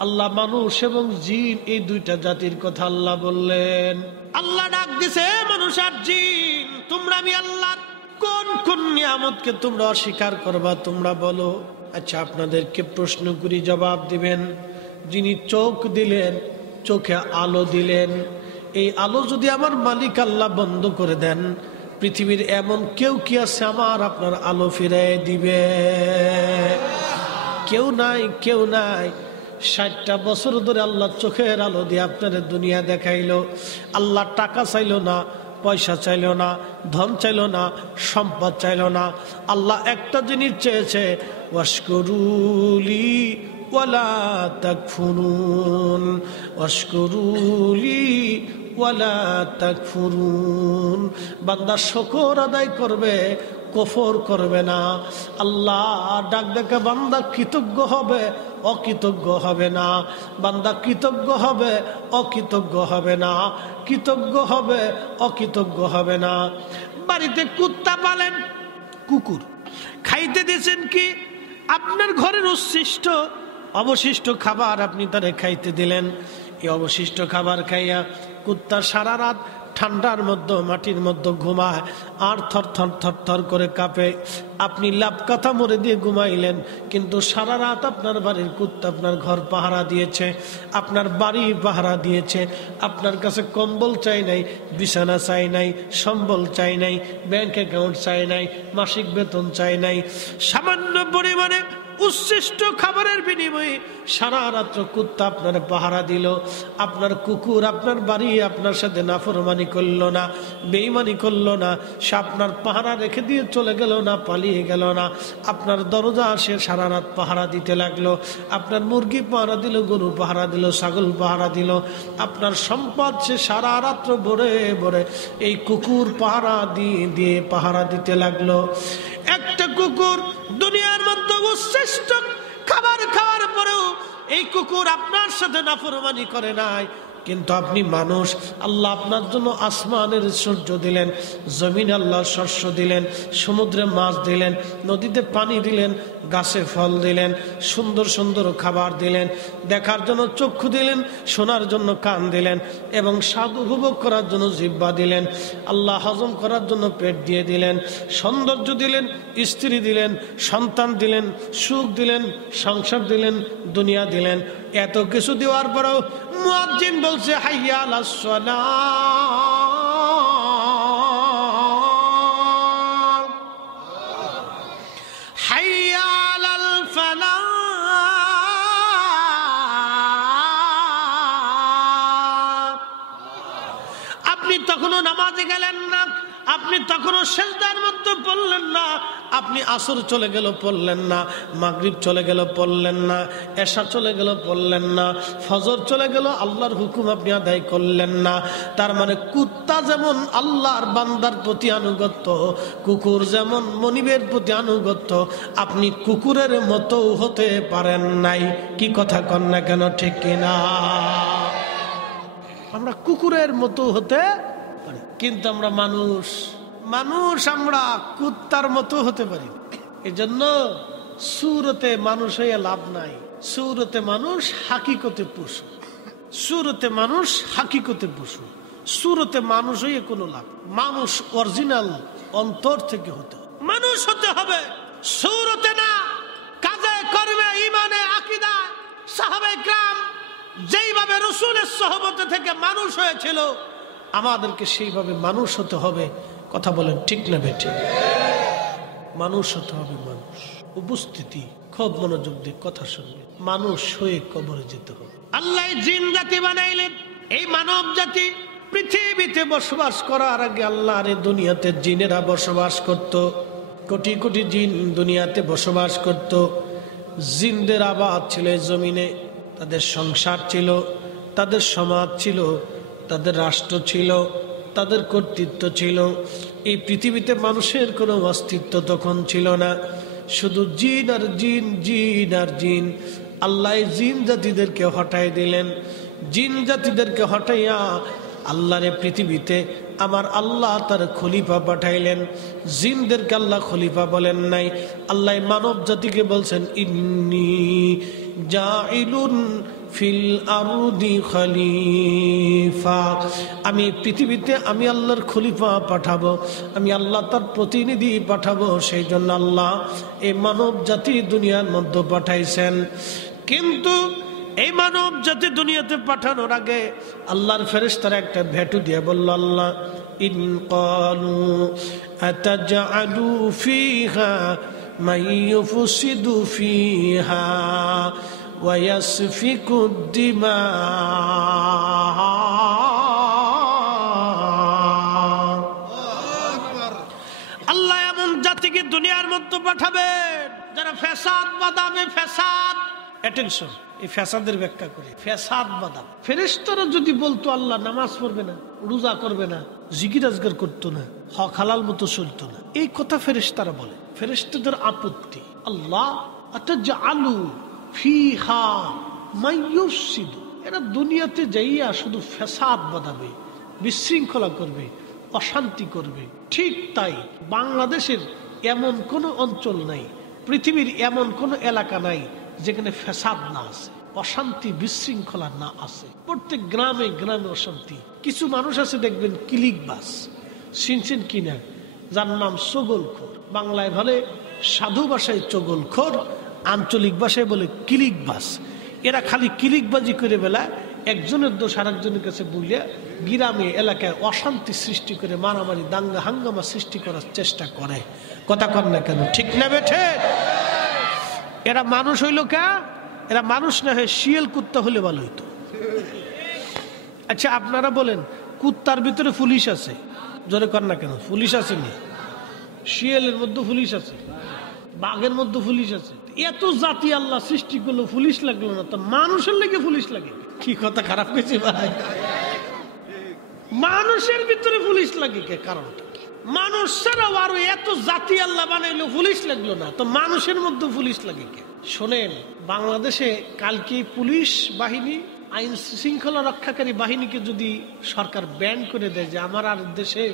আল্লাহ মানুষ এবং জিন এই দুইটা জাতির কথা আল্লাহ বললেন। আল্লাহ ডাক দিছে মানুষ আর জিন, তোমরা আমি আল্লাহর কোন কোন নিয়ামতকে তোমরা অস্বীকার করবা তোমরা বলো। আচ্ছা আপনাদেরকে প্রশ্ন করি, জবাব দিবেন। যিনি চোখ দিলেন, চোখে আলো দিলেন, এই আলো যদি আমার মালিক আল্লাহ বন্ধ করে দেন, পৃথিবীর এমন কেউ কি আছে আমার আপনার আলো ফিরিয়ে দিবে? কেউ নাই, কেউ নাই। 60টা বছর ধরে আল্লাহ চোখের আলো দিয়ে আপনার দুনিয়া দেখাইলো। আল্লাহ টাকা চাইলো না, পয়সা চাইলো না, ধন চাইলো না, সম্পদ চাইলো না। আল্লাহ একটা জিনিস চেয়েছে, ওয়াশকুরুলি ওয়ালা তাকফুরুন, ওয়াশকুরুলি ওয়ালা তাকফুরুন। বান্দা শুকর আদায় করবে, কফর করবে না। আল্লাহ ডাক দেখে বান্দা কৃতজ্ঞ হবে, অকৃতজ্ঞ হবে না। বান্দা কৃতজ্ঞ হবে, অকৃতজ্ঞ হবে না। কৃতজ্ঞ হবে, অকৃতজ্ঞ হবে না। বাড়িতে কুত্তা পালেন, কুকুর খাইতে দিয়েছেন কি আপনার ঘরের অবশিষ্ট খাবার আপনি তারে খাইতে দিলেন। এই অবশিষ্ট খাবার খাইয়া কুত্তা সারা রাত ঠান্ডার মধ্যে মাটির মধ্যে ঘুমায় আর থর থর থর থর করে কাঁপে। আপনি লাভ কাথা মরে দিয়ে ঘুমাইলেন, কিন্তু সারা রাত আপনার বাড়ির কুত্তা আপনার ঘর পাহারা দিয়েছে, আপনার বাড়ি পাহারা দিয়েছে। আপনার কাছে কম্বল চাই নাই, বিছানা চাই নাই, সম্বল চাই নাই, ব্যাংক অ্যাকাউন্ট চাই নাই, মাসিক বেতন চাই নাই। সামান্য পরিমাণে উচ্ছিষ্ট খাবারের বিনিময়ে সারা রাত্র কুত্তা আপনার পাহারা দিল। আপনার কুকুর আপনার বাড়ি আপনার সাথে নাফরমানি করলো না, বেঈমানি করলো না, সে আপনার পাহারা রেখে দিয়ে চলে গেল না, পালিয়ে গেল না। আপনার দরজা সে সারা রাত পাহারা দিতে লাগলো। আপনার মুরগি পাহারা দিল, গরু পাহারা দিল, ছাগল পাহারা দিল। আপনার সম্পদ সে সারা রাত্র ভরে ভরে এই কুকুর পাহারা দিয়ে দিয়ে পাহারা দিতে লাগলো। একটা কুকুর দুনিয়ার মধ্যে শ্রেষ্ঠ খাবার খাওয়ার পরেও এই কুকুর আপনার সাথে নাফরমানি করে নাই, কিন্তু আপনি মানুষ। আল্লাহ আপনার জন্য আসমানের সূর্য দিলেন, জমিন আল্লাহ শস্য দিলেন, সমুদ্রে মাছ দিলেন, নদীতে পানি দিলেন, গাছে ফল দিলেন, সুন্দর সুন্দর খাবার দিলেন, দেখার জন্য চক্ষু দিলেন, শোনার জন্য কান দিলেন, এবং স্বাদ উপভোগ করার জন্য জিহ্বা দিলেন। আল্লাহ হজম করার জন্য পেট দিয়ে দিলেন, সৌন্দর্য দিলেন, স্ত্রী দিলেন, সন্তান দিলেন, সুখ দিলেন, সংসার দিলেন, দুনিয়া দিলেন। এত কিছু দেওয়ার পরেও মুয়াজ্জিন বলছে হাইয়া আলাস সালাহ, হাইয়া আলাল ফালাহ। আপনি তখনও নামাজে গেলেন না, আপনি তখনও সেজদার মধ্যে পড়লেন না, আপনি আসর চলে গেল পড়লেন না, মাগরিব চলে গেল পড়লেন না, এশা চলে গেল পড়লেন না, ফজর চলে গেল আল্লাহর হুকুম আপনি আদায় করলেন না। তার মানে কুত্তা যেমন আল্লাহর বান্দার প্রতি আনুগত্য, কুকুর যেমন মনিবের প্রতি আনুগত্য, আপনি কুকুরের মতো হতে পারেন নাই। কি কথা কন না কেন, ঠিক কিনা? আমরা কুকুরের মতো হতে পারি, কিন্তু আমরা মানুষ, আমরা কুত্তার মতো হতে পারি। এজন্য সুরতে মানুষ হয়ে লাভ নাই। সুরতে মানুষ হাকিকতে পশু, সুরতে মানুষ হাকিকতে পশু, সুরতে মানুষ হয়ে কোনো লাভ। মানুষ অরিজিনাল অন্তর থেকে হতে হবে, মানুষ হতে হবে, সুরতে না, কাজে কর্মে, ঈমানে, আকীদায়। সাহাবায়ে কেরাম যেইভাবে রাসূলের সোহবতে থেকে মানুষ হয়েছিল, আমাদেরকে সেইভাবে মানুষ হতে হবে। কথা বলেন ঠিক না বেঠিক? মানুষ হতে হবে, মানুষ। উপস্থিতি, খুব মনোযোগ দিয়ে কথা শুনবে। মানুষ হয়ে কবরে যেতে হবে। আল্লাহ জিন জাতি বানাইলেন, এই মানব জাতি পৃথিবীতে বসবাস করার আগে আল্লাহর এই দুনিয়াতে জিনেরা বসবাস করত। কোটি কোটি জিন দুনিয়াতে বসবাস করত। জিনদের আবাদ ছিল জমিনে, তাদের সংসার ছিল, তাদের সমাজ ছিল, তাদের রাষ্ট্র ছিল, তাদের কর্তৃত্ব ছিল। এই পৃথিবীতে মানুষের কোনো অস্তিত্ব তখন ছিল না, শুধু জিন আর জিন, জিন আর জিন। আল্লাহ জিন জাতিদেরকে হটাই দিলেন। জিন জাতিদেরকে হটাইয়া আল্লাহরে পৃথিবীতে আমার আল্লাহ তার খলিফা পাঠাইলেন। জিনদেরকে আল্লাহ খলিফা বলেন নাই, আল্লাহ মানব জাতিকে বলছেন ইন্নী জাইলুন ফিল আরদি খলিফা, আমি পৃথিবীতে আমি আল্লাহর খলিফা পাঠাবো, আমি আল্লাহ তার প্রতিনিধি পাঠাবো। সেই জন্য আল্লাহ এই মানব জাতি দুনিয়ার মধ্যে পাঠাইছেন। কিন্তু এই মানব জাতি দুনিয়াতে পাঠানোর আগে আল্লাহর ফেরেশতারা একটা ভেটু দিয়ে বলল, আল্লাহ ইন ক্বালু আতাজআলু ফিহা মাইয়ুফসিদু ফিহা ওয়া ইয়াসফিকু দিমা। আল্লাহ এমন জাতিকে দুনিয়ার মধ্যে পাঠাবেন যারা ফ্যাসাদ বাদাবে। ফ্যাসাদ, অ্যাটেনশন, এই ফ্যাসাদের ব্যাখ্যা করে। ফ্যাসাদ বাদাম, ফেরেশতারা যদি বলতো আল্লাহ নামাজ পড়বে না, রোজা করবে না, জিকির আজগার করতো না, হক হালাল মতো চলতো না, এই কথা ফেরেশতারা বলে। ফেরেশতাদের আপত্তি, আল্লাহ আতাজআলু ফিহা মাইয়ুফসিদু, এরা দুনিয়াতে যাইয়া শুধু ফ্যাসাদ বাদাবে, বিশৃঙ্খলা করবে, অশান্তি করবে। ঠিক তাই বাংলাদেশের এমন কোনো অঞ্চল নাই, পৃথিবীর এমন কোনো এলাকা নাই যেখানে ফ্যাসাদ না আছে, অশান্তি বিশৃঙ্খলা না আছে। প্রত্যেক গ্রামে গ্রামে অশান্তি। কিছু মানুষ আছে দেখবেন কিলিকবাজ, শুনছেন কিনা, যার নাম চগলখোর। বাংলায় বলে সাধু ভাষায় চগলখোর, আঞ্চলিক ভাষায় বলে কিলিকবাজ। এরা খালি কিলিকবাজি করে বেলা একজনের দোষ আর একজনের কাছে বলিয়া গ্রামে এলাকায় অশান্তি সৃষ্টি করে, মারামারি, দাঙ্গা হাঙ্গামা সৃষ্টি করার চেষ্টা করে। কথা কন না কেন, ঠিক না বেঠে? এরা মানুষ হইল কে? এরা মানুষ না হয়ে শিয়াল কুত্তা হলে ভালো হইতো। আচ্ছা আপনারা বলেন, কুত্তার ভিতরে পুলিশ আছে, জোরে কর না কেন, পুলিশ আছে নি? শিয়ালের মধ্যে পুলিশ আছে, বাঘের মধ্যে পুলিশ আছে। এত জাতি আল্লাহ সৃষ্টি করলো, পুলিশ লাগলো না, তো মানুষের লেগে পুলিশ লাগে? কি কথা খারাপ হয়েছে ভাই? মানুষের ভিতরে পুলিশ লাগে কে? কারণটা কি? মানুষ ছাড়াও আরো এত জাতি আল্লাহ বানাইলো, পুলিশ লাগলো না, তো মানুষের মধ্যে পুলিশ লাগে কে? শোনেন, বাংলাদেশে কালকে পুলিশ বাহিনী আইন শৃঙ্খলা রক্ষাকারী বাহিনীকে যদি সরকার ব্যান করে দেয় যে আমার আর দেশে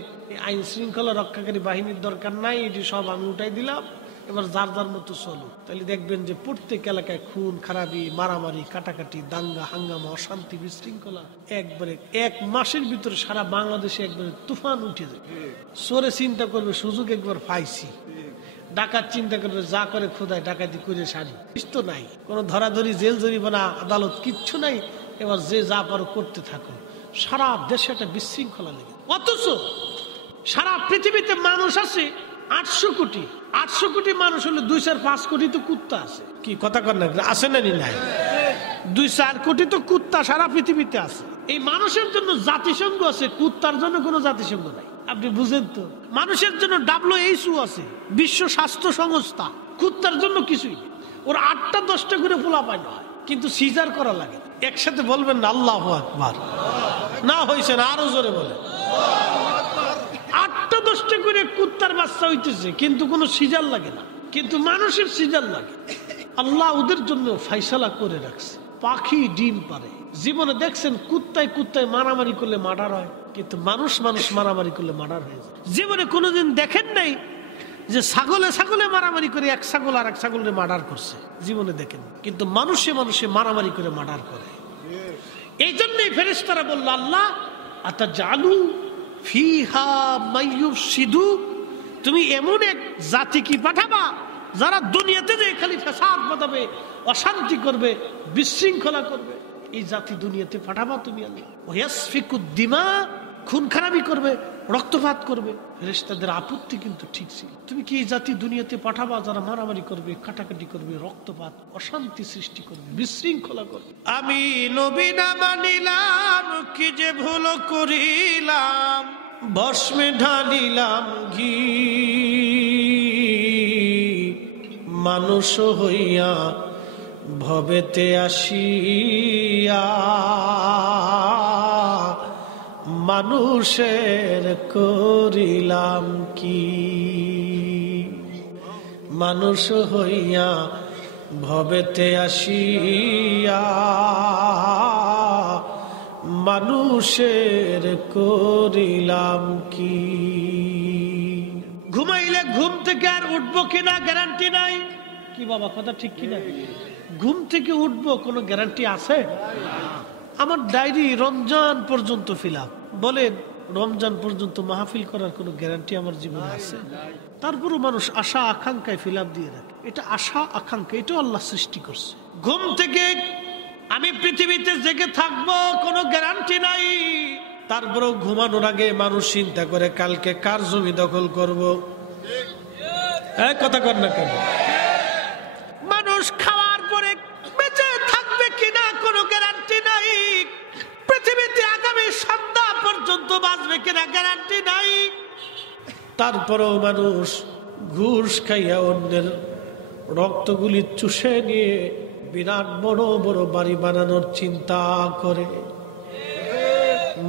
আইন শৃঙ্খলা রক্ষাকারী বাহিনীর দরকার নাই, এটি সব আমি উঠাই দিলাম, এবার যার যার মতো চলো, তাহলে দেখবেন যে প্রত্যেক এলাকায় খুন খারাপি, মারামারি, কাটাকাটি, দাঙ্গা হাঙ্গামা, অশান্তি, বিশৃঙ্খলা একবারে 1 মাসের ভিতরে সারা বাংলাদেশে একবারে তুফান উঠে যায়। চোরে চিন্তা করবে সুযোগ একবার পাইছি, ডাকাত চিন্তা করবে যা করে খোদায় ডাকাতি করে সারি, তো নাই কোনো ধরাধরি, জেল জরিমানা, আদালত কিচ্ছু নাই, এবার যে যা পারো করতে থাকো। সারা দেশে একটা বিশৃঙ্খলা লেগে, অথচ সারা পৃথিবীতে মানুষ আছে 800 কোটি। 800 কোটি মানুষ হলে 2-4-5 কোটি তো কুত্তা আছে। কি কথা কর না, আছে না নাই? 2-4 কোটি তো কুত্তা সারা পৃথিবীতে আছে। এই মানুষের জন্য জাতিসংঘ আছে, কুত্তার জন্য কোনো জাতিসংঘ নাই। আপনি বুঝেন তো, মানুষের জন্য WHO আছে, বিশ্ব স্বাস্থ্য সংস্থা, কুত্তার জন্য কিছুই নেই। ওর 8টা-10টা করে পোলাপাইন হয়, কিন্তু সিজার করা লাগে। একসাথে বলবেন না আল্লাহু আকবার? না হয়েছে না, আরো জোরে বলে। 8টা-10টা করে কুত্তার বাচ্চা হইতেছে, কিন্তু কোনো সিজার লাগে না, কিন্তু মানুষের সিজার লাগে। আল্লাহ ওদের জন্য ফাইসালা করে রাখছে। পাখি ডিম পারে। জীবনে দেখছেন কুত্তায় কুত্তায় মারামারি করলে মার্ডার হয়, কিন্তু মানুষ মানুষ মারামারি করলে মার্ডার হয়ে যায়। জীবনে কোনোদিন দেখেন নাই যে ছাগলে ছাগলে মারামারি করে এক ছাগল আর এক ছাগলের মার্ডার করছে? জীবনে দেখেন, কিন্তু মানুষে মানুষে মারামারি করে মার্ডার করে। এই জন্যই ফেরেশতারা বলল, আল্লাহ আতাজালু ফিহা মাইয়ুফসিদু, তুমি এমন এক জাতি কি পাঠাবা যারা দুনিয়াতে যে খালি ফাসাদ বাঁধাবে, অশান্তি করবে, বিশৃঙ্খলা করবে? এই জাতি দুনিয়াতে পাঠাবা তুমি? আল্লাহ ওয়াসফিকুদ দিমা, খুন খারাপি করবে, রক্তপাত করবে। ফেরেশতাদের আপত্তি কিন্তু ঠিক ছিল, তুমি কি এই জাতি দুনিয়াতে পাঠাবা যারা মারামারি করবে, কাটাকাটি করবে, রক্তপাত, অশান্তি সৃষ্টি করবে, বিশৃঙ্খলা করবে? আমি নবী না মানিলাম, কি যে ভুল করিলাম, ভস্মে ঢালিলাম ঘি, মানুষ হইয়া ভবেতে আসিয়া মানুষের করিলাম কি, মানুষ হইয়া ভবেতে আসিয়া মানুষের করিলাম কি। ঘুমাইলে ঘুম থেকে আর উঠবো কিনা গ্যারান্টি নাই। কি বাবা, কথা ঠিক কিনা? ঘুম থেকে উঠবো কোনো গ্যারান্টি আছে? আমার ডায়েরি রমজান পর্যন্ত ফিলাপ, বলেন রমজান পর্যন্ত মাহফিল করার কোনো গ্যারান্টি আমার জীবনে আছে? তারপরও মানুষ আশা আকাঙ্ক্ষায় ফিলাপ দিয়ে রাখে। এটা আশা আকাঙ্ক্ষা, এটাও আল্লাহ সৃষ্টি করছে। ঘুম থেকে আমি পৃথিবীতে জেগে থাকবো কোনো গ্যারান্টি নাই। তারপরেও ঘুমানোর আগে মানুষ চিন্তা করে কালকে কার জমি দখল করব। কথা কর না কেন? মানুষ খাওয়ার পরে বেঁচে থাকবে কিনা কোনো গ্যারান্টি নাই। পৃথিবীতে আগামী সন্ধ্যা পর্যন্ত বাঁচবে কিনা গ্যারান্টি নাই। তারপরেও মানুষ ঘুষ খাইয়া অন্যের রক্তগুলি চুষে নিয়ে বিরাট বড় বড় বাড়ি বানানোর চিন্তা করে।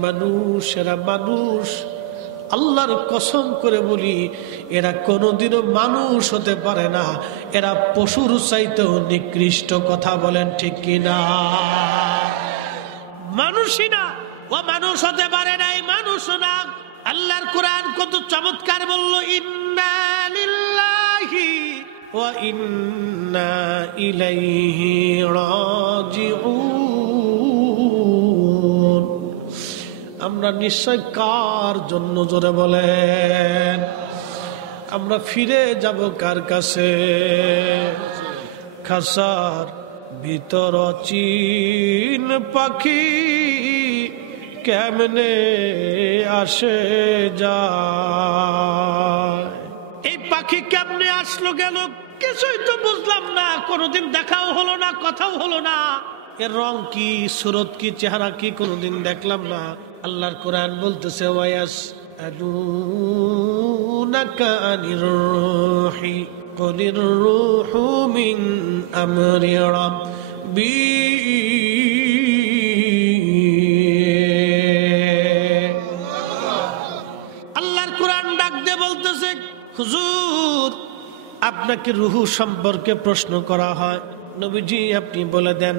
মানুষেরা মানুষ, আল্লাহর কসম করে বলি, এরা কোনোদিনও মানুষ হতে পারে না। এরা পশুর চাইতেও নিকৃষ্ট। কথা বলেন ঠিক কিনা? মানুষই না, ও মানুষ হতে পারে নাই, মানুষ না। আল্লাহর কোরআন কত চমৎকার বলল, ইন্না লিল্লাহি ওয়া ইন্না ইলাইহি রাজিউন। আমরা নিশ্চয় কার জন্য, জোরে বলেন, আমরা ফিরে যাব কার কাছে? খাসার ভিতর চিন পাখি কেমনে আসে যায়। এই পাখি কেমনে আসলো গেল কিছুই তো বুঝলাম না। কোনোদিন দেখাও হলো না, কথাও হলো না। এর রং কি, সুরত কি, চেহারা কি কোনোদিন দেখলাম না। আল্লাহর কোরআন বলতেছে, ওয়াস আলুনাকা আনির রূহি কুলির রূহু মিন আমরি রাব্বি। আল্লাহর কোরআন ডাক দিয়ে বলতেছে, হুজুর আপনাকে রূহ সম্পর্কে প্রশ্ন করা হয়, নবীজি আপনি বলে দেন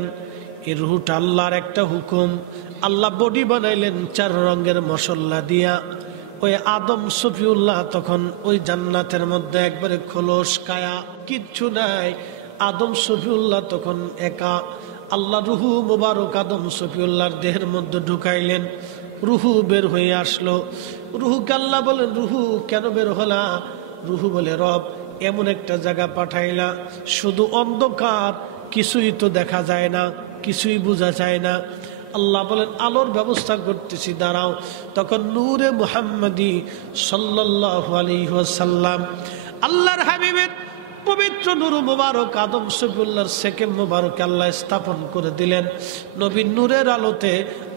এই রুহটা আল্লাহর একটা হুকুম। আল্লাহ বডি বানাইলেন 4 রঙের মশলা দিয়া। ওই আদম সফিউল্লাহ তখন ওই জান্নাতের মধ্যে একবারে খোলস কায়া, কিচ্ছু নাই। আদম সফিউল্লাহ তখন একা। আল্লাহ রুহু মুবারক আদম সফিউল্লাহর দেহের মধ্যে ঢুকাইলেন। রুহু বের হয়ে আসলো। রুহুকে আল্লাহ বলেন, রুহু কেন বের হলা? রুহু বলে, রব এমন একটা জায়গা পাঠাইলা, শুধু অন্ধকার, কিছুই তো দেখা যায় না, কিছুই বোঝা যায় না। আল্লাহ বলেন, আলোর ব্যবস্থা করতেছি, দাঁড়াও। তখন নূরে মুহাম্মাদি সাল্লাল্লাহু আলাইহি ওয়াসাল্লাম, আল্লাহর হাবিবের পবিত্র নূর মুবারক আদম সফিউল্লাহর সেকে মুবারক আল্লাহ স্থাপন করে দিলেন। নবীর নূরের আলোতে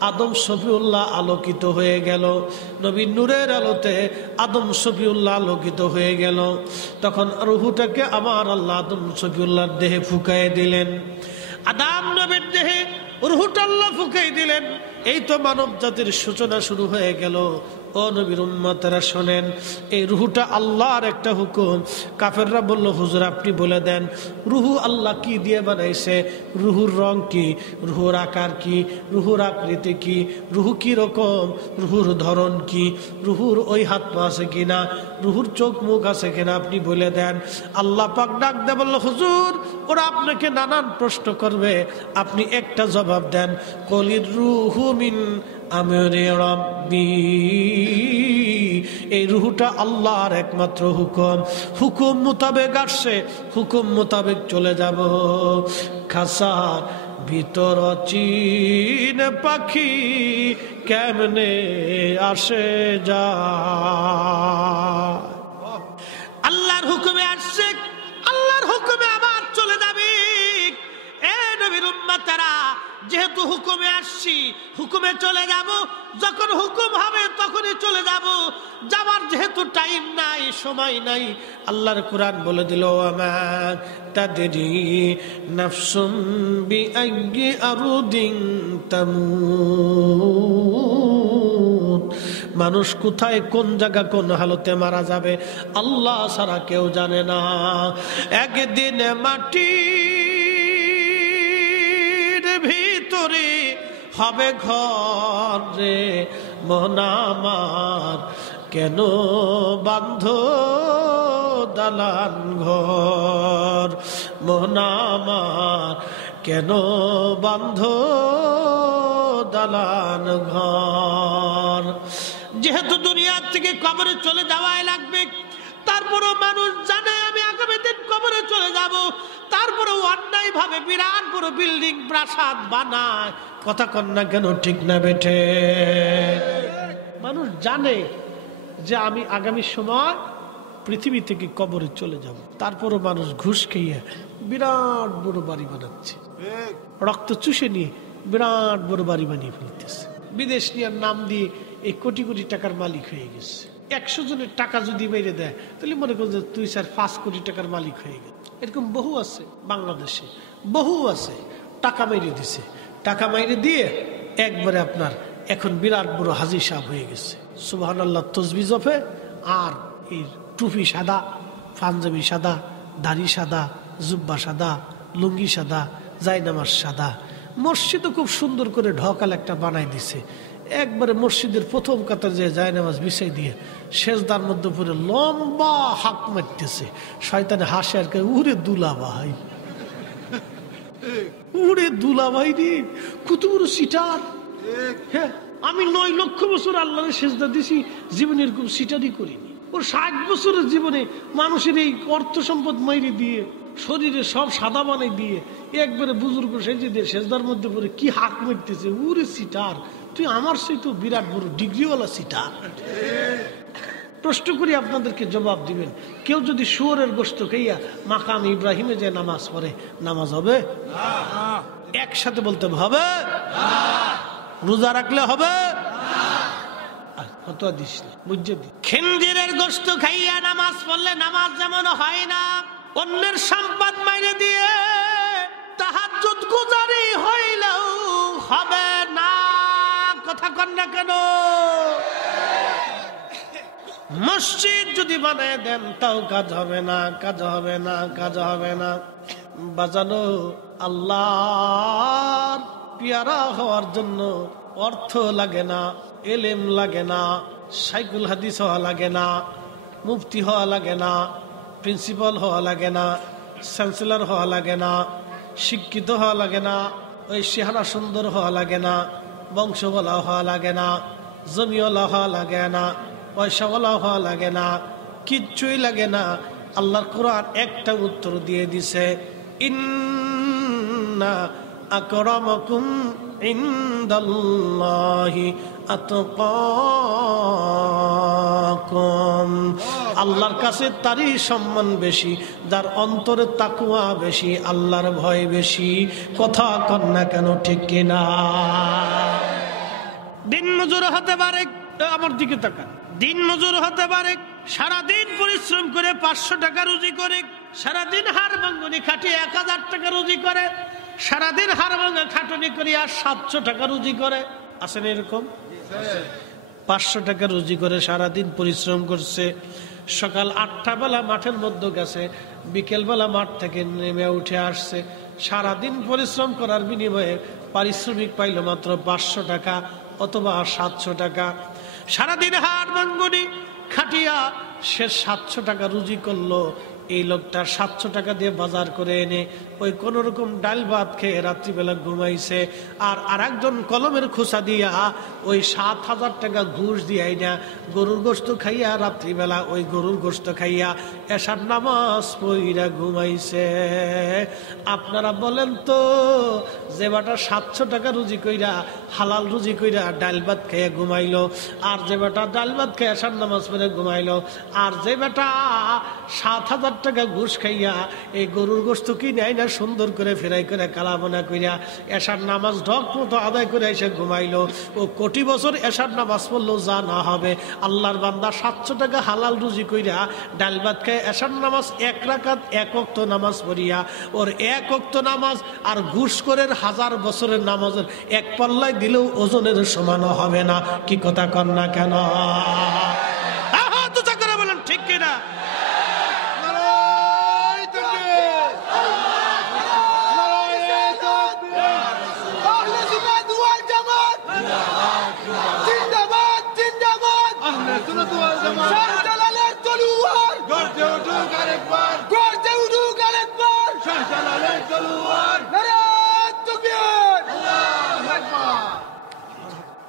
আদম সফিউল্লাহ আলোকিত হয়ে গেল। নবীর নূরের আলোতে আদম সফিউল্লাহ আলোকিত হয়ে গেল। তখন রুহুটাকে আমার আল্লাহ আদম সফিউল্লাহর দেহে ফুঁকায় দিলেন। আদম নবীর দেহে রুহুটা আল্লাহ ফুঁকাই দিলেন। এই তো মানব জাতির সূচনা শুরু হয়ে গেল। ও নবীর উম্মতেরা শোনেন, এই রুহুটা আল্লাহর একটা হুকুম। কাফেররা বলল, হুজুর আপনি বলে দেন রুহু আল্লাহ কি দিয়ে বানাইছে? রুহুর রং কি? রুহুর আকার কি? রুহুর আকৃতি কি? রুহু কি রকম? রুহুর ধরন কি? রুহুর ওই হাত পা আছে কিনা? রুহুর চোখ মুখ আছে কিনা? আপনি বলে দেন। আল্লাহ পাক ডাক দিয়ে বলল, হুজুর ওরা আপনাকে নানান প্রশ্ন করবে, আপনি একটা জবাব দেন, কলির রুহু মিন আমরি রাব্বি। এই রুহুটা আল্লাহর একমাত্র হুকুম। হুকুম মোতাবেক আসছে, হুকুম মোতাবেক চলে যাব। খাসার ভিতর চীন পাখি কেমনে আসে যায়। আল্লাহর হুকুমে আসছে, আল্লাহর হুকুমে আবার চলে যাবে। এ নবীর উম্মতেরা, যেহেতু হুকুমে আসছি, হুকুমে চলে যাব। যখন হুকুম হবে তখনই চলে যাব। যাবার যেহেতু টাইম নাই, সময় নাই, আল্লাহর কোরআন বলে দিল, আমা তাদরি নাফসুম বিআইয়ি আরদিন তামুত। মানুষ কোথায়, কোন জায়গা, কোন হালতে মারা যাবে আল্লাহ ছাড়া কেউ জানে না। একদিন মাটির ভিতরে হবে ঘর রে, মন আমার কেন বান্ধ দালান ঘর? মন আমার কেন বান্ধ দালান ঘর? যেহেতু দুনিয়ার থেকে কবরে চলে যাওয়াই লাগবে, তারপরও মানুষ জানে আমি আগামী দিন কবরে চলে যাব, তারপরেও অন্যায় ভাবে বিরাট বড় বিল্ডিং প্রাসাদ বানায়। কথা কন না কেন, ঠিক না বেঠে? মানুষ জানে যে আমি আগামী সময় পৃথিবী থেকে কবরে চলে যাব, তারপরও মানুষ ঘুষ খেয়ে বিরাট বড় বাড়ি বানাচ্ছে, রক্ত চুষে নিয়ে বিরাট বড় বাড়ি বানিয়ে ফেলতেছে। বিদেশ নিয়ে নাম দিয়ে এই কোটি কোটি টাকার মালিক হয়ে গেছে। 100 জনের টাকা যদি মেরে দেয়, তাহলে মনে করো যে তুই স্যার 5 কোটি টাকার মালিক হয়ে গেল। এরকম বহু আছে বাংলাদেশে, বহু আছে টাকা মেরে দিছে। টাকা মেরে দিয়ে একবারে আপনার এখন বিরাট বড় হাজী সাহেব হয়ে গেছে। সুবহানাল্লাহ তসবিহ জপে, আর এই টুপি সাদা, পাঞ্জাবি সাদা, দাড়ি সাদা, জুব্বা সাদা, লুঙ্গি সাদা, জায়নামাজ সাদা। মসজিদও খুব সুন্দর করে ঢকাল একটা বানাই দিছে। একবারে মসজিদের প্রথম কাতার যে জায়নামাজ বিছাই দিয়ে সেজদার মধ্যে পড়ে লম্বা হাঁক মারতেছে। শয়তানে হাসে আর কয়, উরে দুলা ভাই, উরে দুলা ভাই রে, কত বড় সিটার। হ্যাঁ, আমি 9 লক্ষ বছর আল্লাহর সেজদা দিছি, জীবনে এরকম সিটারই করিনি। ওর 60 বছরের জীবনে মানুষের এই অর্থ সম্পদ মাইরে দিয়ে, শরীরে সব সাদা বানাই দিয়ে, একবারে বুজুর্গ সেজে দিয়ে সেজদার মধ্যে পড়ে কি হাঁক মারতেছে, উরে সিটার, তুই আমার সেই তো বিরাট বড় ডিগ্রিওয়ালা সিটার। প্রশ্ন করি, আপনাদেরকে জবাব দিবেন। কেউ যদি শুয়োরের গোশত খাইয়া মাকাম ইব্রাহিমে যে নামাজ পড়ে, নামাজ হবে? একসাথে বলতে হবে। রোজা রাখলে হবে? খিনজিরের গোশত খাইয়া নামাজ পড়লে নামাজ যেমন হয় না, অন্যের সম্পদ মাইরে দিয়ে তাহাজ্জুদ গুজারি হইলেও হবে না। কথা কন না কেন? মসজিদ যদি বানায় দেন তাও কাজ হবে না, কাজ হবে না, কাজ হবে না। বাজানো আল্লাহর পিয়ারা হওয়ার জন্য অর্থ লাগে না, এলেম লাগে না, শাইখুল হাদিস হওয়া লাগে না, মুফতি হওয়া লাগে না, প্রিন্সিপাল হওয়া লাগে না, চ্যান্সেলর হওয়া লাগে না, শিক্ষিত হওয়া লাগে না, ওই চেহারা সুন্দর হওয়া লাগে না, বংশওয়ালা হওয়া লাগে না, জমিওয়ালা হওয়া লাগে না, পয়সাওয়ালা হওয়া লাগে না, কিচ্ছুই লাগে না। আল্লাহর কোরআন একটা উত্তর দিয়ে দিছে, ইন্না আকরামাকুম ইনদাল্লাহি আতকাকুম। আল্লাহর কাছে তারই সম্মান বেশি যার অন্তরে তাকওয়া বেশি, আল্লাহর ভয় বেশি। কথা কন না কেন, ঠিক কিনা? দিন মজুর হতে পারে, আমার দিকে তাকান, দিন মজুর হতে পারে, সারাদিন পরিশ্রম করে 500 টাকা রুজি করে, সারাদিন হাড় ভাঙনি খাটিয়ে 1000 টাকা রুজি করে, সারাদিন হাড় ভাঙা খাটুনি করিয়া 700 টাকা রুজি করে। আছেন এরকম? 500 টাকা রুজি করে সারাদিন পরিশ্রম করছে, সকাল 8টা বেলা মাঠের মধ্যে গেছে, বিকেলবেলা মাঠ থেকে নেমে উঠে আসছে, সারাদিন পরিশ্রম করার বিনিময়ে পারিশ্রমিক পাইল মাত্র 500 টাকা অথবা 700 টাকা। সারাদিন হাড় ভাঙনি খাটিয়া সে 700 টাকা রুজি করলো। এই লোকটা 700 টাকা দিয়ে বাজার করে এনে ওই কোন রকম ডাল ভাত খেয়ে রাত্রিবেলা ঘুমাইছে, আর আরেকজন কলমের খোসা দিয়া ওই 7000 টাকা ঘুষ দিয়ে না গরুর গোশত খাইয়া রাত্রিবেলা ওই গরুর গোশত খাইয়া এশার নামাজ পড়িয়া ঘুমাইছে। আপনারা বলেন তো, যে বেটা 700 টাকা রুজি কইরা হালাল রুজি কইরা ডাল ভাত খাইয়া ঘুমাইলো, আর যে বেটা ডাল ভাত খাইয়া এশার নামাজ পড়ে ঘুমাইলো, আর যে বেটা 7000 টাকা ঘুষ খাইয়া এই গরুর গোশত কি নেয় না সুন্দর করে ফেরাই করে কালাবোনা কইরা এশার নামাজ ঢক মতো আদায় করে এসে ঘুমাইলো, ও কোটি বছর এশার নামাজ পড়লো যা না হবে। আল্লাহর বান্দা 700 টাকা হালাল রুজি কইরা ডাল ভাত খায় এশার নামাজ 1 রাকাত 1 ওয়াক্ত নামাজ পড়িয়া ওর 1 ওয়াক্ত নামাজ আর ঘুষ করে 1000 বছরের নামাজের এক পাল্লায় দিলেও ওজনের সমান হবে না। কি কথা কন না কেন? বলেন ঠিক কিনা?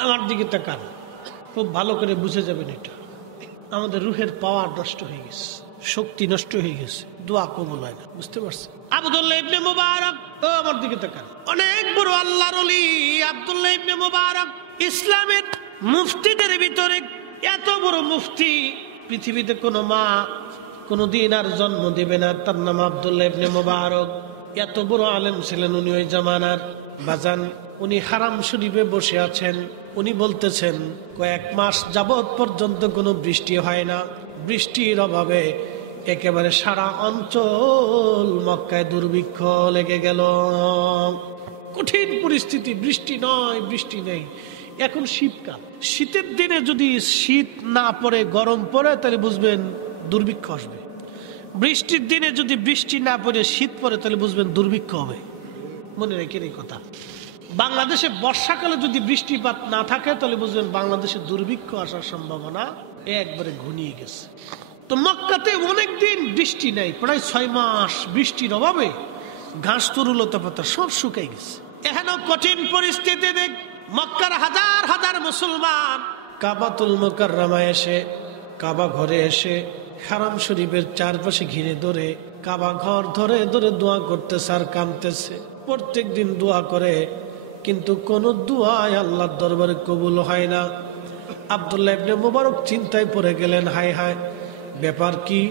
আমার দিকে তাকান, খুব ভালো করে বুঝে যাবেন, এটা আমাদের রুহের পাওয়ার নষ্ট হয়ে গেছে, শক্তি নষ্ট হয়ে গেছে, দোয়া কবুল হয় না। বুঝতে পারছেন? আব্দুল্লাহ ইবনে মুবারক, ও আমার দিকে তাকান, অনেক বড় আল্লাহর ওলি আব্দুল্লাহ ইবনে মুবারক, ইসলামের মুফতিদের ভিতরে এত বড় মুফতি পৃথিবীতে কোনো মা কোনোদিন আর জন্ম দেবে না। তার নাম আব্দুল্লাহ ইবনে মুবারক। এত বড় আলেম ছিলেন উনি ওই জামানার। বাজান, উনি হারাম শরীফে বসে আছেন, উনি বলতেছেন কয়েক মাস যাবৎ পর্যন্ত কোনো বৃষ্টি হয় না, বৃষ্টির অভাবে একেবারে সারা অঞ্চল মক্কায় দুর্ভিক্ষ লেগে গেল, কঠিন পরিস্থিতি, বৃষ্টি নয়, বৃষ্টি নেই। এখন শীতকাল, শীতের দিনে যদি শীত না পড়ে গরম পড়ে তাহলে বুঝবেন দুর্ভিক্ষ আসবে। বৃষ্টির দিনে যদি বৃষ্টি না পড়ে শীত পড়ে তাহলে বুঝবেন দুর্ভিক্ষ হবে। মনে রেখে এই কথা। বাংলাদেশে বর্ষাকালে যদি বৃষ্টিপাত না থাকে তাহলে বুঝবেন বাংলাদেশে দুর্ভিক্ষ আসার সম্ভাবনা একবারে ঘনিয়ে গেছে। তো মক্কাতে অনেকদিন বৃষ্টি নেই, প্রায় 6 মাস বৃষ্টির অভাবে ঘাস তরুলতা পাতা সব শুকাই গেছে। এখানে কঠিন পরিস্থিতি দেখ মক্কার হাজার হাজার মুসলমান কাবাতুল মুকাররমায় এসে, কাবা ঘরে এসে হারাম শরীফের চারপাশে ঘিরে ধরে কাবা ঘর ধরে ধরে দোয়া করতেছে আর কাঁদতেছে। প্রত্যেক দিন দোয়া করে, কিন্তু কোন দোয়াই আল্লাহর দরবারে কবুল হয় না। আব্দুল্লাহ ইবনে মুবারক চিন্তায় পড়ে গেলেন, হায় হায়, ব্যাপার কি?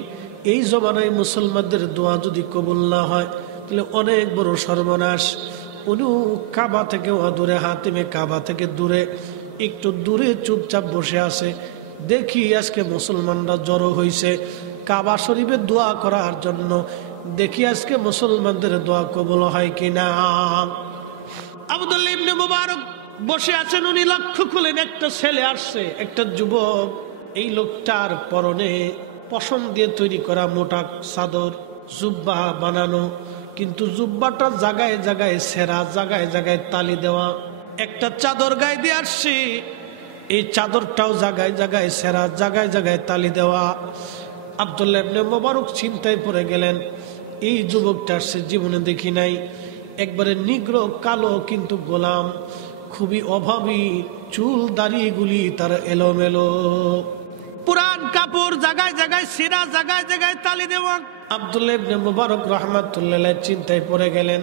এই জমানায় মুসলমানদের দোয়া যদি কবুল না হয় তাহলে অনেক বড় সর্বনাশ। উনি কাবা থেকে দূরে, হাতিমে কাবা থেকে দূরে, একটু দূরে চুপচাপ বসে আছে। দেখি আজকে মুসলমানরা জড়ো হয়েছে কাবা শরীফে দোয়া করার জন্য, দেখি আজকে মুসলমানদের দোয়া কবুল হয় কিনা। আব্দুল্লাহ ইবনে মুবারক বসে আছেন, উনি লক্ষ্য করলেন একটা ছেলে আসছে, একটা যুবক। এই লোকটার পরনে পশম দিয়ে তৈরি করা মোটা চাদর, জুব্বা বানানো, কিন্তু জুব্বাটা জায়গায় জায়গায় ছেঁড়া, জায়গায় জায়গায় তালি দেওয়া। একটা চাদর গায়ে দিয়ে আসছি, এই চাদরটাও জায়গায় জায়গায় ছেঁড়া, জায়গায় জায়গায় তালি দেওয়া। আব্দুল্লাহ ইবনে মুবারক চিন্তায় পড়ে গেলেন, এই যুবকটা সে জীবনে দেখি নাই, একবারে নিগ্র কালো কিন্তু গোলাম, খুবই অভাবী, চুল দাড়িগুলি তার এলোমেলো, পুরান কাপড় জায়গায় জায়গায় ছেঁড়া, জায়গায় জায়গায় তালি দেওয়া। আব্দুল্লাহ ইবনে মুবারক রাহমাতুল্লাহ আলাইহি চিন্তায় পড়ে গেলেন।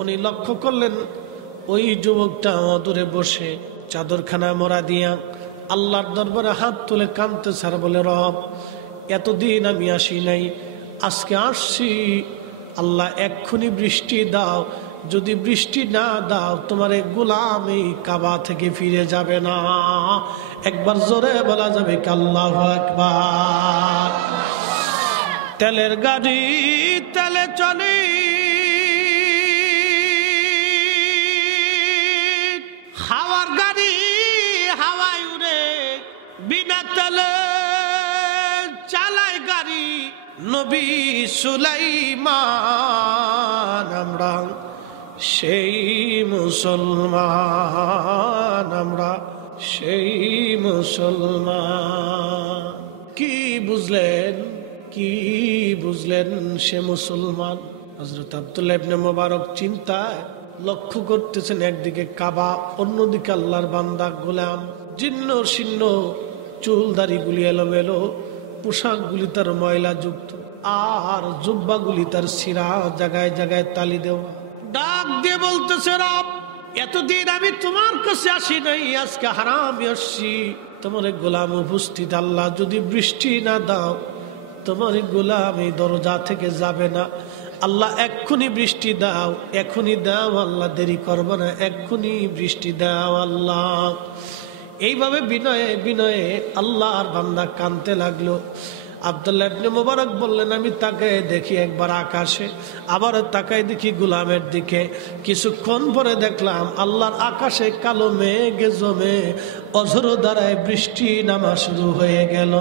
উনি লক্ষ্য করলেন ওই যুবকটা অদূরে বসে চাদরখানা মোড়া দিয়া আল্লাহর দরবারে হাত তুলে কাঁদতেছে আর বলে, রব এতদিন আমি আসি নাই, আজকে আসছি, আল্লাহ এক্ষুনি বৃষ্টি দাও, যদি বৃষ্টি না দাও তোমার এই গোলাম এই কাবা থেকে ফিরে যাবে না। একবার জোরে বলা যাবে কি আল্লাহু আকবার। তেলের গাড়ি তেলে চলে, হাওয়ার গাড়ি হাওয়ায় উড়ে, বিনা তেলে চালায় গাড়ি নবী সুলাইমান। আমরা সেই মুসলমান, আমরা সেই মুসলমান। কি বুঝলেন, কি বুঝলেন সে মুসলমান? হযরত আব্দুল্লাহ ইবনে মুবারক চিন্তায় লক্ষ্য করতেছেন, একদিকে কাবা, অন্যদিকে আল্লাহর বান্দা গোলাম, জীর্ণ শীর্ণ, চুল দাড়িগুলি এলোমেলো, পোশাকগুলি তার ময়লা যুক্ত, আর জুব্বাগুলি তার ছিঁড়া, জায়গায় জায়গায় তালি দেওয়া। ডাক দিয়ে বলতেছে, রব এতদিন আমি তোমার কাছে আসি নাই, আজকে হারামে আসছি, তোমার গোলাম উপস্থিত, আল্লাহ যদি বৃষ্টি না দাও তোমার গোলাম এই দরজা থেকে যাবে না। আল্লাহ এক্ষুনি বৃষ্টি দাও, এক্ষুনি দাও আল্লাহ, দেরি করবো না, এক্ষুনি বৃষ্টি দাও আল্লাহ। এইভাবে বিনয়ে বিনয়ে আল্লাহর বান্দা কাঁদতে লাগলো। আব্দুল্লাহ ইবনে মুবারক বললেন, আমি তাকায় দেখি একবার আকাশে, আবার তাকায় দেখি গোলামের দিকে, কিছুক্ষণ পরে দেখলাম আল্লাহর আকাশে কালো মেঘে জমে অঝোর দ্বারায় বৃষ্টি নামা শুরু হয়ে গেল।